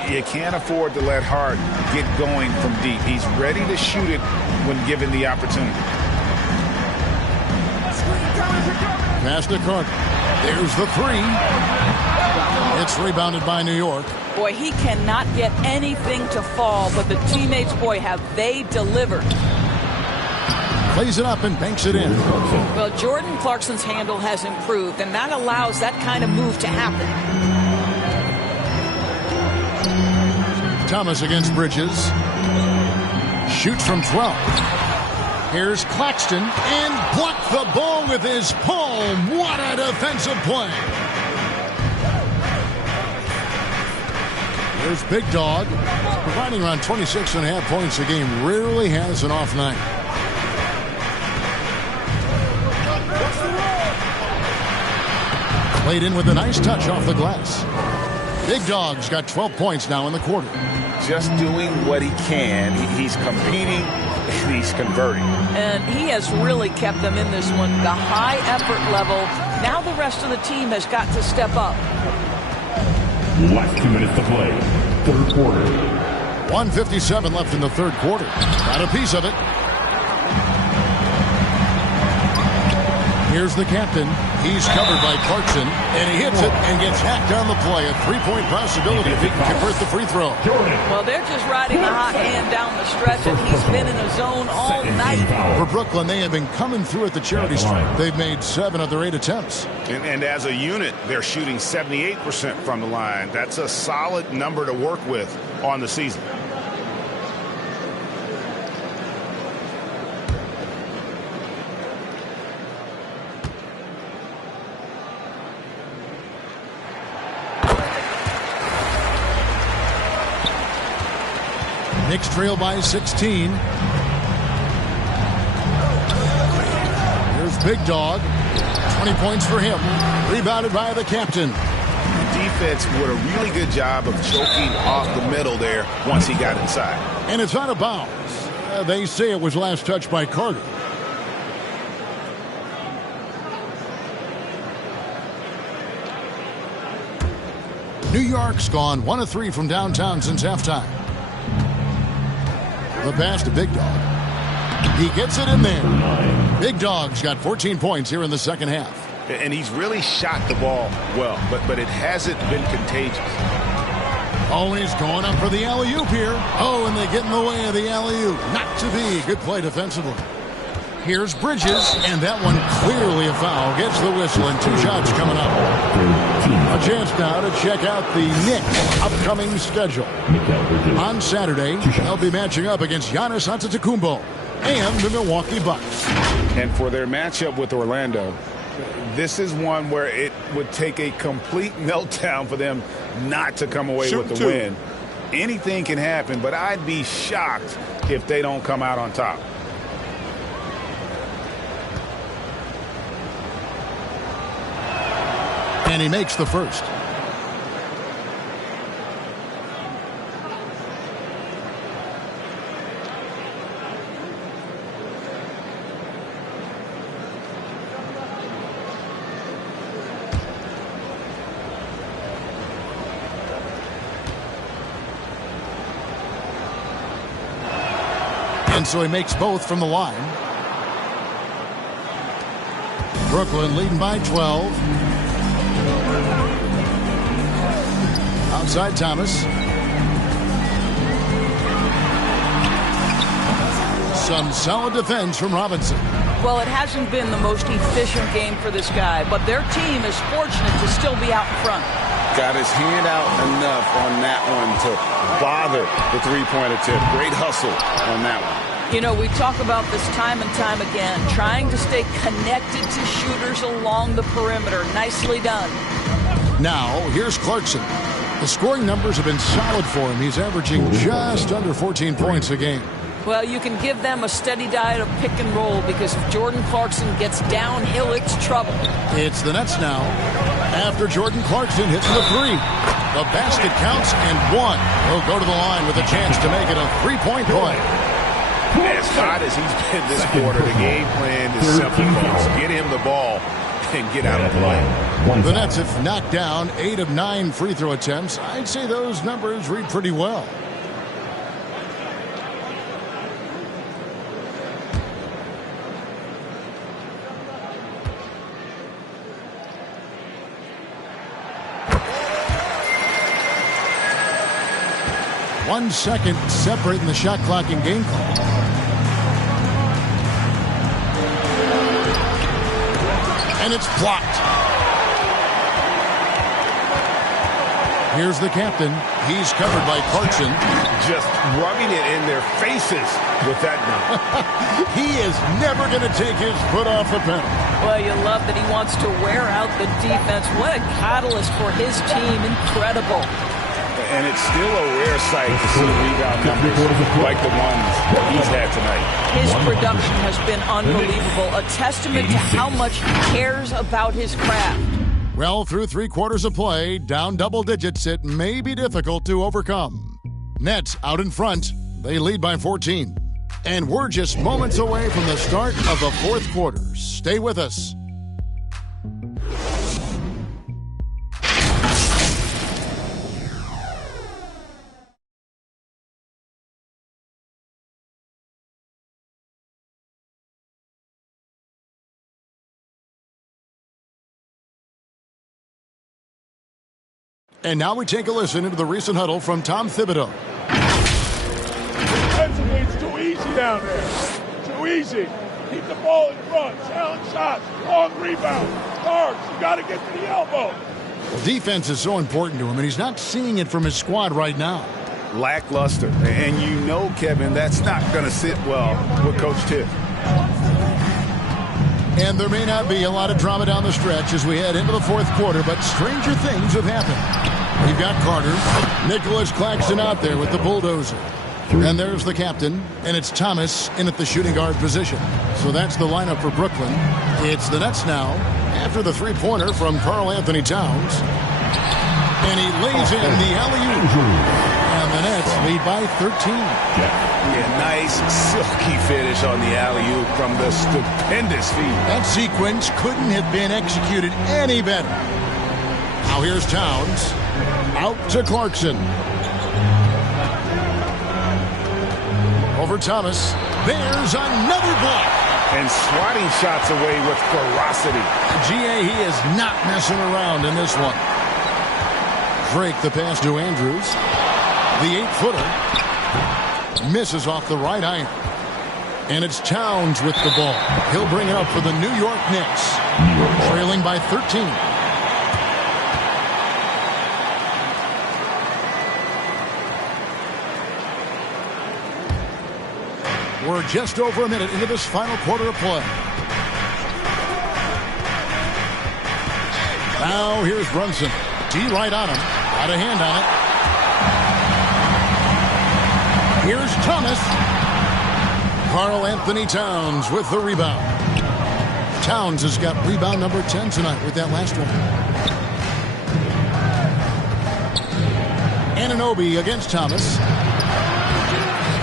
You can't afford to let Hart get going from deep. He's ready to shoot it when given the opportunity. Pass to Carter. There's the 3. It's rebounded by New York. Boy, he cannot get anything to fall, but the teammates, boy, have they delivered. Plays it up and banks it in. Well, Jordan Clarkson's handle has improved, and that allows that kind of move to happen. Thomas against Bridges. Shoots from 12. Here's Claxton, and blocked the ball with his palm. What a defensive play. There's Big Dog, providing around 26.5 points a game. Rarely has an off night. Played in with a nice touch off the glass. Big Dog's got 12 points now in the quarter. Just doing what he can. He's competing, he's converting. And he has really kept them in this one. The high effort level. Now the rest of the team has got to step up. Last 2 minutes to play. Third quarter. 1:57 left in the third quarter. Got a piece of it. Here's the captain. He's covered by Clarkson, and he hits it and gets hacked on the play. A three-point possibility if he can convert the free throw. Well, they're just riding the hot hand down the stretch, and he's been in a zone all night. For Brooklyn, they have been coming through at the charity stripe. They've made 7 of their 8 attempts. And as a unit, they're shooting 78% from the line. That's a solid number to work with on the season. Knicks trail by 16. Here's Big Dog. 20 points for him. Rebounded by the captain. The defense did a really good job of choking off the middle there once he got inside. And it's out of bounds. They say it was last touched by Carter. New York's gone 1 of 3 from downtown since halftime. The pass to Big Dog. He gets it in there. Big Dog's got 14 points here in the second half. And he's really shot the ball well, but it hasn't been contagious. Oh, he's going up for the alley-oop here. Oh, and they get in the way of the alley-oop. Not to be. Good play defensively. Here's Bridges, and that one clearly a foul. Gets the whistle, and 2 shots coming up. A chance now to check out the Knicks' upcoming schedule. On Saturday, they'll be matching up against Giannis Antetokounmpo and the Milwaukee Bucks. And for their matchup with Orlando, this is one where it would take a complete meltdown for them not to come away with the win. Anything can happen, but I'd be shocked if they don't come out on top. And he makes the first. And so he makes both from the line. Brooklyn leading by 12. Outside Thomas. Some solid defense from Robinson. Well, it hasn't been the most efficient game for this guy, but their team is fortunate to still be out in front. Got his hand out enough on that one to bother the three-point attempt. Great hustle on that one. You know, we talk about this time and time again, trying to stay connected to shooters along the perimeter. Nicely done. Now, here's Clarkson. The scoring numbers have been solid for him. He's averaging just under 14 points a game. Well, you can give them a steady diet of pick and roll because if Jordan Clarkson gets downhill, it's trouble. It's the Nets now. After Jordan Clarkson hits the 3. The basket counts and 1. He'll go to the line with a chance to make it a 3-point play. As hot as he's been this quarter, the game plan is simple, folks. Get him the ball and get out of the play. The Nets have knocked down 8 of 9 free throw attempts. I'd say those numbers read pretty well. One second separating the shot clock and game clock. And it's blocked. Here's the captain. He's covered by Clarkson. Just rubbing it in their faces with that gun. He is never going to take his foot off the pedal. Well, you love that he wants to wear out the defense. What a catalyst for his team. Incredible. And it's still a rare sight to see rebound numbers like the ones he's had tonight. His production has been unbelievable, a testament to how much he cares about his craft. Well, through 3 quarters of play, down double digits, it may be difficult to overcome. Nets out in front. They lead by 14. And we're just moments away from the start of the 4th quarter. Stay with us. And now we take a listen into the recent huddle from Tom Thibodeau. Defensively, it's too easy down there. Too easy. Keep the ball in front. Challenge shots. Long rebound. Guards, you got to get to the elbow. Defense is so important to him, and he's not seeing it from his squad right now. Lackluster. And you know, Kevin, that's not going to sit well with Coach Tiff. And there may not be a lot of drama down the stretch as we head into the 4th quarter, but stranger things have happened. We've got Carter, Nicholas Claxton out there with the bulldozer. And there's the captain, and it's Thomas in at the shooting guard position. So that's the lineup for Brooklyn. It's the Nets now after the 3-pointer from Karl Anthony Towns. And he lays in the alley-oop. And the Nets lead by 13. Yeah, nice silky finish on the alley-oop from the stupendous feed. That sequence couldn't have been executed any better. Now here's Towns. Out to Clarkson. Over Thomas. There's another block. And swatting shots away with ferocity. GA, he is not messing around in this one. Drake the pass to Andrews. The 8-footer. Misses off the right iron. And it's Towns with the ball. He'll bring it up for the New York Knicks. Trailing by 13. We're just over a minute into this final quarter of play. Now here's Brunson. D right on him. Got a hand on it. Here's Thomas. Karl Anthony Towns with the rebound. Towns has got rebound number 10 tonight with that last one. Anunoby against Thomas.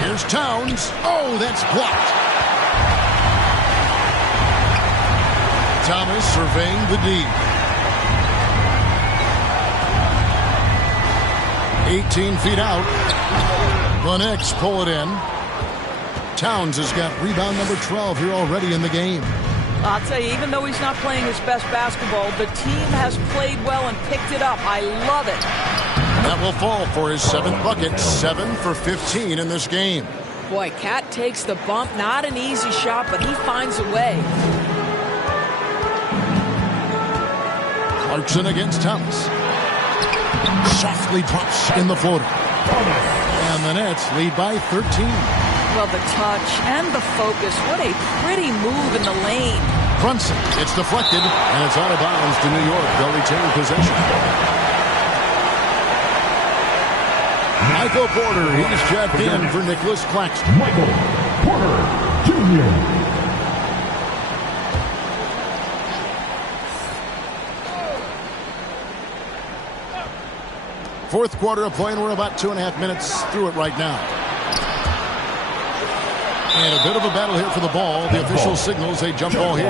Here's Towns. Oh, that's blocked. Thomas surveying the D. 18 feet out. The Knicks pull it in. Towns has got rebound number 12 here already in the game. I'll tell you, even though he's not playing his best basketball, the team has played well and picked it up. I love it. That will fall for his 7th bucket. 7 for 15 in this game. Boy, Cat takes the bump. Not an easy shot, but he finds a way. Clarkson against Thomas. Softly drops in the floater. And the Nets lead by 13. Well, the touch and the focus. What a pretty move in the lane. Brunson, it's deflected, and it's out of bounds to New York. They'll retain possession. Michael Porter, he's checked in for Nicholas Claxton. Michael Porter Jr. Fourth quarter of play, and we're about 2.5 minutes through it right now. And a bit of a battle here for the ball. The official signals a jump ball here.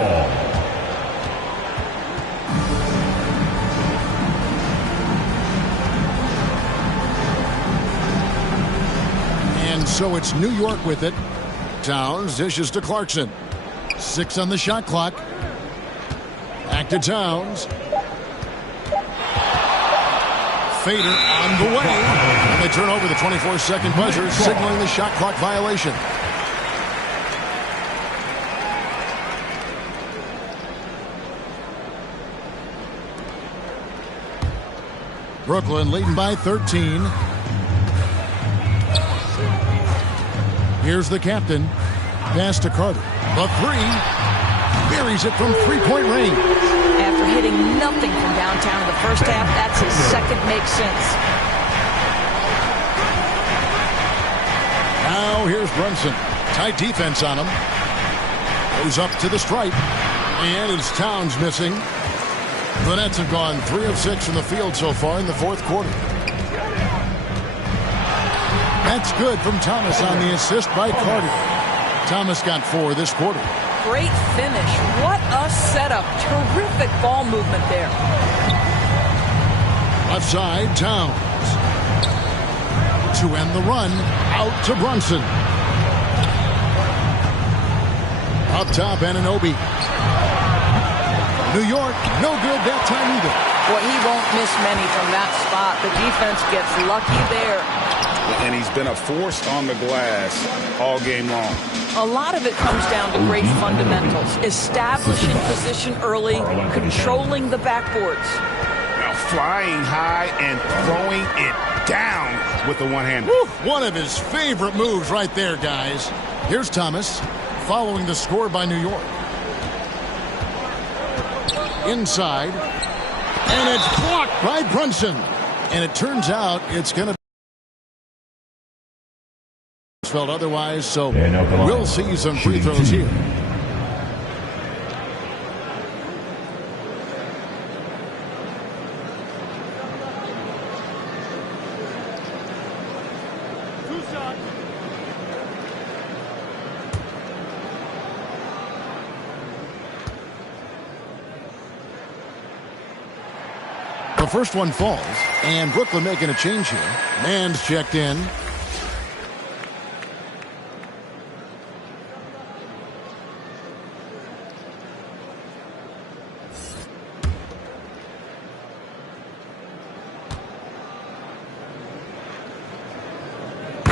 And so it's New York with it. Towns dishes to Clarkson. 6 on the shot clock. Back to Towns. Fader on the way. And they turn over the 24-second buzzer, signaling the shot clock violation. Brooklyn leading by 13. Here's the captain. Pass to Carter. The 3. Buries it from three-point range. After hitting nothing from downtown in the first half, that's his second make sense. Now here's Brunson. Tight defense on him. Goes up to the stripe. And it's Towns missing. The Nets have gone 3 of 6 from the field so far in the fourth quarter. That's good from Thomas on the assist by Carter. Thomas got 4 this quarter. Great finish. What a setup. Terrific ball movement there. Left side, Towns. To end the run, out to Brunson. Up top, Anunoby. New York, no good that time either. Well, he won't miss many from that spot. The defense gets lucky there. And he's been a force on the glass all game long. A lot of it comes down to great fundamentals. Establishing position early, controlling the backboards. Now flying high and throwing it down with the one-hander. One of his favorite moves right there, guys. Here's Thomas following the score by New York. Inside. And it's blocked by Brunson. And it turns out it's going to felt otherwise, so we'll see some free throws here. The first one falls, and Brooklyn making a change here. Mann's checked in.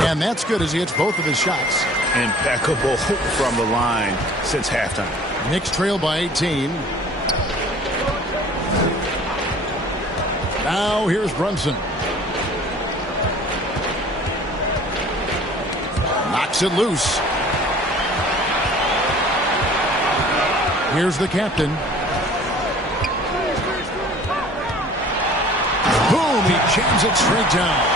And that's good as he hits both of his shots. Impeccable from the line since halftime. Knicks trail by 18. Now here's Brunson. Knocks it loose. Here's the captain. Boom! He jams it straight down.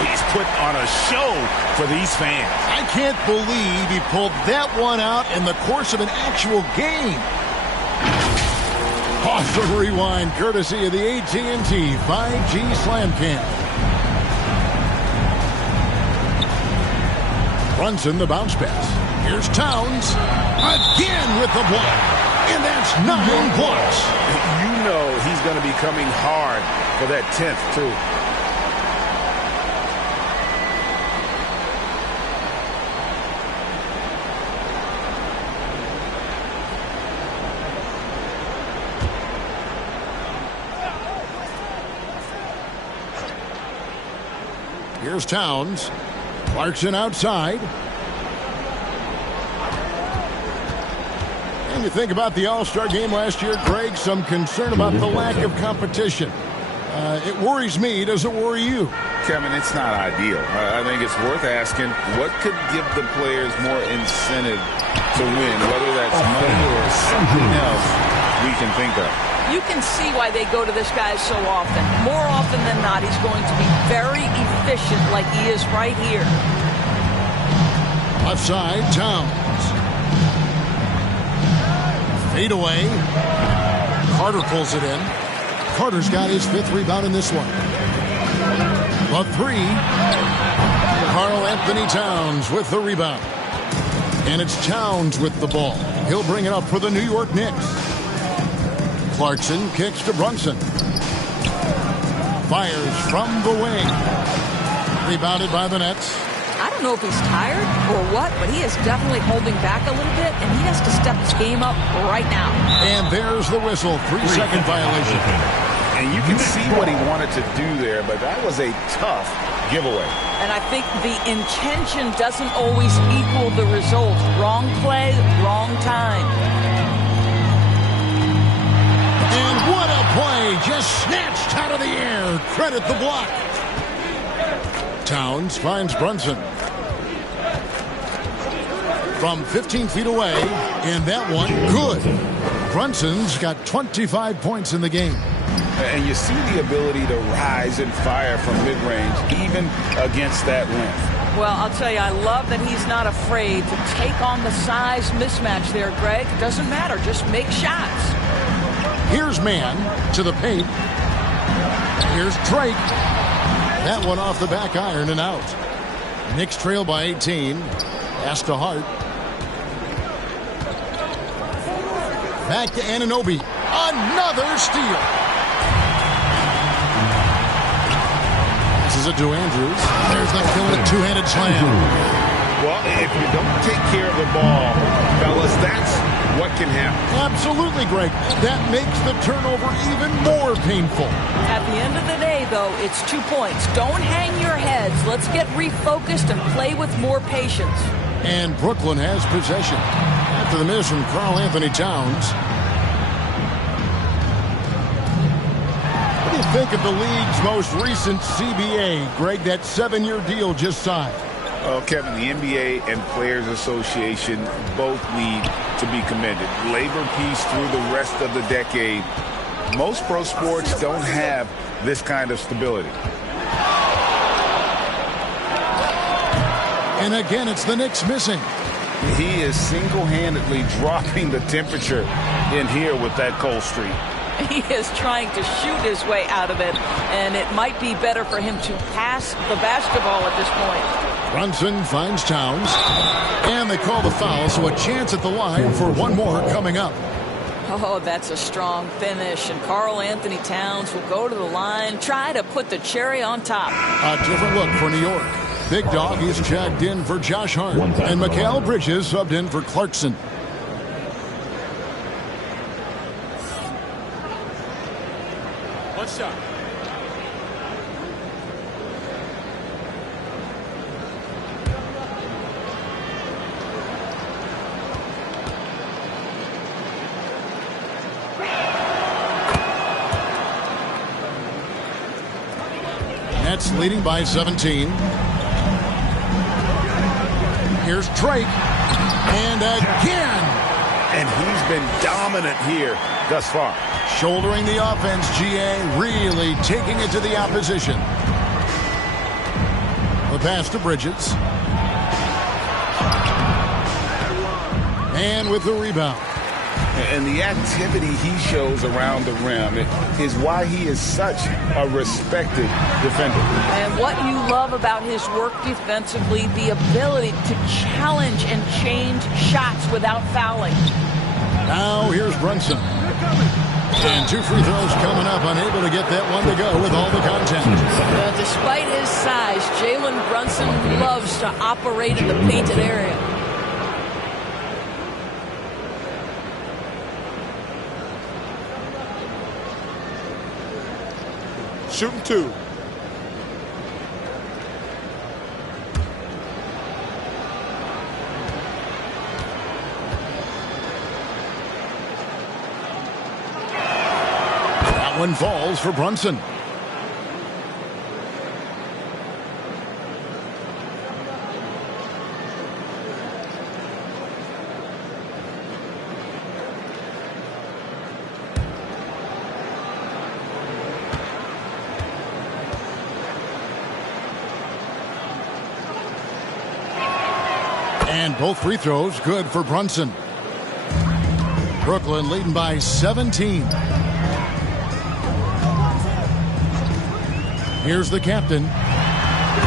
He's put on a show for these fans. I can't believe he pulled that one out in the course of an actual game. Awesome rewind courtesy of the AT&T 5G Slam Cam. Brunson the bounce pass. Here's Towns again with the block. And that's 9 blocks. You know he's going to be coming hard for that 10th too. Here's Towns. Clarkson outside. And you think about the All-Star game last year, Greg, some concern about the lack of competition. It worries me. Does it worry you? Kevin, it's not ideal. I think it's worth asking what could give the players more incentive to win, whether that's money or something else we can think of. You can see why they go to this guy so often. More often than not, he's going to be very efficient like he is right here. Left side, Towns. Fade away. Carter pulls it in. Carter's got his 5th rebound in this one. The 3. Karl Anthony Towns with the rebound. And it's Towns with the ball. He'll bring it up for the New York Knicks. Clarkson kicks to Brunson. Fires from the wing. Rebounded by the Nets. I don't know if he's tired or what, but he is definitely holding back a little bit, and he has to step his game up right now. And there's the whistle. 3-second violation. And you can see what he wanted to do there, but that was a tough giveaway. And I think the intention doesn't always equal the result. Wrong play, wrong time. And what a play, just snatched out of the air. Credit the block. Towns finds Brunson. From 15 feet away, and that one, good. Brunson's got 25 points in the game. And you see the ability to rise and fire from mid-range, even against that length. Well, I'll tell you, I love that he's not afraid to take on the size mismatch there, Greg. Doesn't matter. Just make shots. Here's Mann to the paint. Here's Drake. That one off the back iron and out. Knicks trail by 18. Pass to Hart. Back to Anunoby. Another steal. This is a to Andrews. There's the killing two-handed slam. Well, if you don't take care of the ball, fellas, that's what can happen. Absolutely, Greg. That makes the turnover even more painful. At the end of the day, though, it's 2 points. Don't hang your heads. Let's get refocused and play with more patience. And Brooklyn has possession. After the miss from Karl Anthony Towns. What do you think of the league's most recent CBA, Greg? That 7-year deal just signed. Oh, Kevin, the NBA and Players Association both need to be commended. Labor peace through the rest of the decade. Most pro sports don't have this kind of stability. And again, it's the Knicks missing. He is single-handedly dropping the temperature in here with that cold streak. He is trying to shoot his way out of it, and it might be better for him to pass the basketball at this point. Brunson finds Towns, and they call the foul, so a chance at the line for one more coming up. Oh, that's a strong finish, and Karl Anthony Towns will go to the line, try to put the cherry on top. A different look for New York. Big Dog is checked in for Josh Hart, and Mikal Bridges subbed in for Clarkson. One shot. Nets leading by 17. Here's Drake. And again. And he's been dominant here thus far. Shouldering the offense, GA really taking it to the opposition. The pass to Bridges. And with the rebound. And the activity he shows around the rim is why he is such a respected defender. And what you love about his work defensively, the ability to challenge and change shots without fouling. Now here's Brunson. And 2 free throws coming up, unable to get that one to go with all the contact. Despite his size, Jalen Brunson loves to operate in the painted area. Shooting 2. That one falls for Brunson. And both free throws good for Brunson. Brooklyn leading by 17. Here's the captain.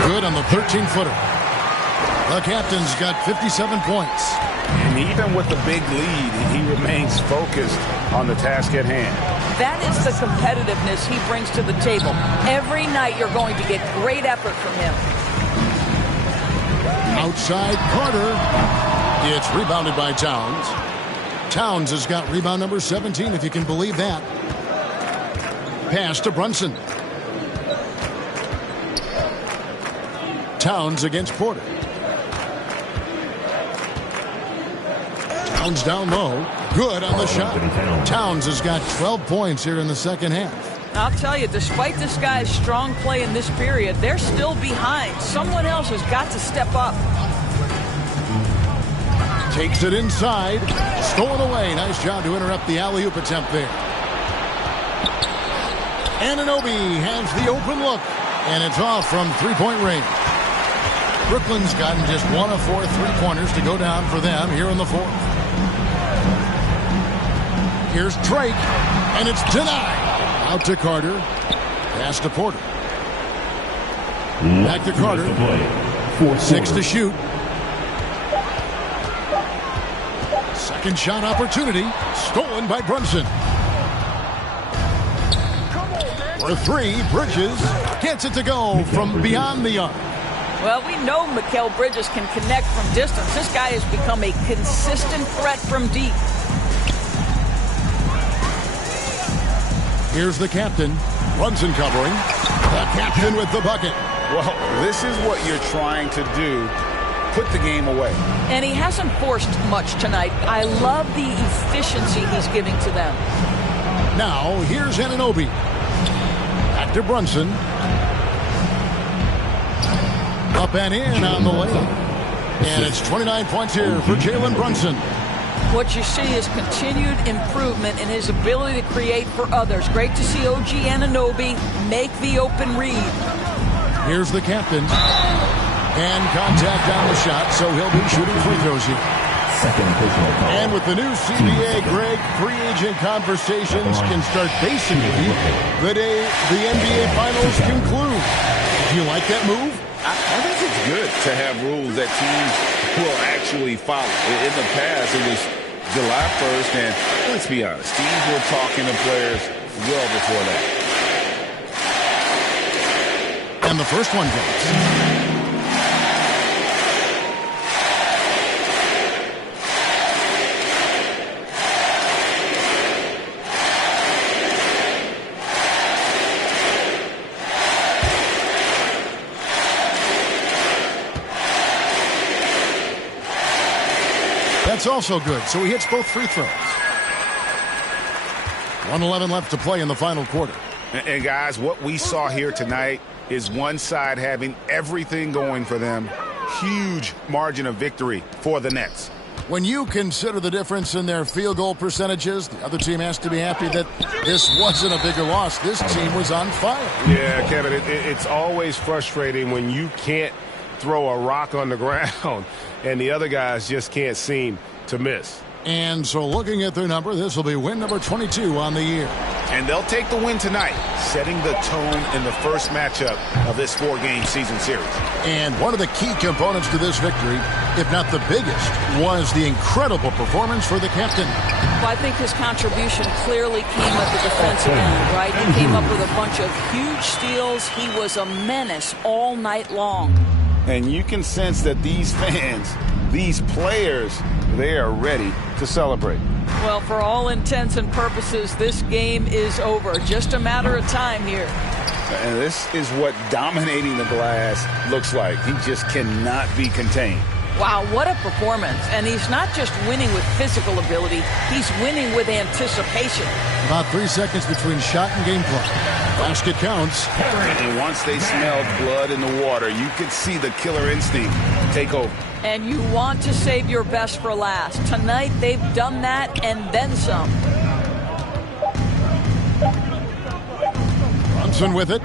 Good on the 13-footer. The captain's got 57 points. And even with the big lead, he remains focused on the task at hand. That is the competitiveness he brings to the table. Every night you're going to get great effort from him. Outside Carter. It's rebounded by Towns. Towns has got rebound number 17, if you can believe that. Pass to Brunson. Towns against Porter. Towns down low. Good on the shot. Towns has got 12 points here in the second half. I'll tell you, despite this guy's strong play in this period, they're still behind. Someone else has got to step up. Takes it inside. Stolen away. Nice job to interrupt the alley-oop attempt there. Anunoby has the open look. And it's off from three-point range. Brooklyn's gotten just 1 of 4 3-pointers to go down for them here in the fourth. Here's Drake, and it's denied. Out to Carter. Pass to Porter. Back to Carter. 6 to shoot. Second shot opportunity. Stolen by Brunson. For 3, Bridges gets it to go from beyond the arc. Well, we know Mikal Bridges can connect from distance. This guy has become a consistent threat from deep. Here's the captain. Brunson covering. The captain with the bucket. Well, this is what you're trying to do. Put the game away. And he hasn't forced much tonight. I love the efficiency he's giving to them. Now, here's Anunoby. Back to Brunson. Up and in on the lane. And it's 29 points here for Jalen Brunson. What you see is continued improvement in his ability to create for others. Great to see OG Anunoby make the open read. Here's the captain. And contact on the shot, so he'll be shooting free throws here. And with the new CBA, Greg, free agent conversations can start basically the day the NBA Finals conclude. Do you like that move? I think it's good to have rules that teams will actually follow. In the past, it was July 1st, and let's be honest, teams were talking to players well before that. And the first one goes. That's also good, so he hits both free throws. 1:11 left to play in the final quarter. And guys, what we saw here tonight is one side having everything going for them. Huge margin of victory for the Nets. When you consider the difference in their field goal percentages, the other team has to be happy that this wasn't a bigger loss. This team was on fire. Yeah, Kevin, it's always frustrating when you can't throw a rock on the ground and the other guys just can't seem to miss. And so looking at their number, this will be win number 22 on the year. And they'll take the win tonight, setting the tone in the first matchup of this 4-game season series. And one of the key components to this victory, if not the biggest, was the incredible performance for the captain. Well, I think his contribution clearly came at the defensive end, right? He came up with a bunch of huge steals. He was a menace all night long. And you can sense that these fans, these players, they are ready to celebrate. Well, for all intents and purposes, this game is over. Just a matter of time here. And this is what dominating the glass looks like. He just cannot be contained. Wow, what a performance. And he's not just winning with physical ability, he's winning with anticipation. About 3 seconds between shot and game clock. Basket counts. And once they smelled blood in the water, you could see the killer instinct take over. And you want to save your best for last. Tonight, they've done that and then some. Brunson with it.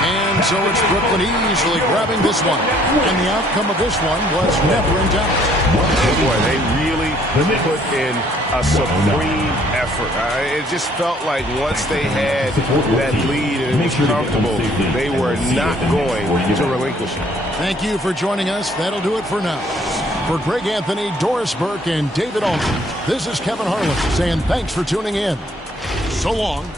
And so it's Brooklyn easily grabbing this one. And the outcome of this one was never in doubt. Boy, they really put in a supreme effort. It just felt like once they had that lead and it was comfortable, they were not going to relinquish it. Thank you for joining us. That'll do it for now. For Greg Anthony, Doris Burke, and David Aldridge, this is Kevin Harlan saying thanks for tuning in. So long.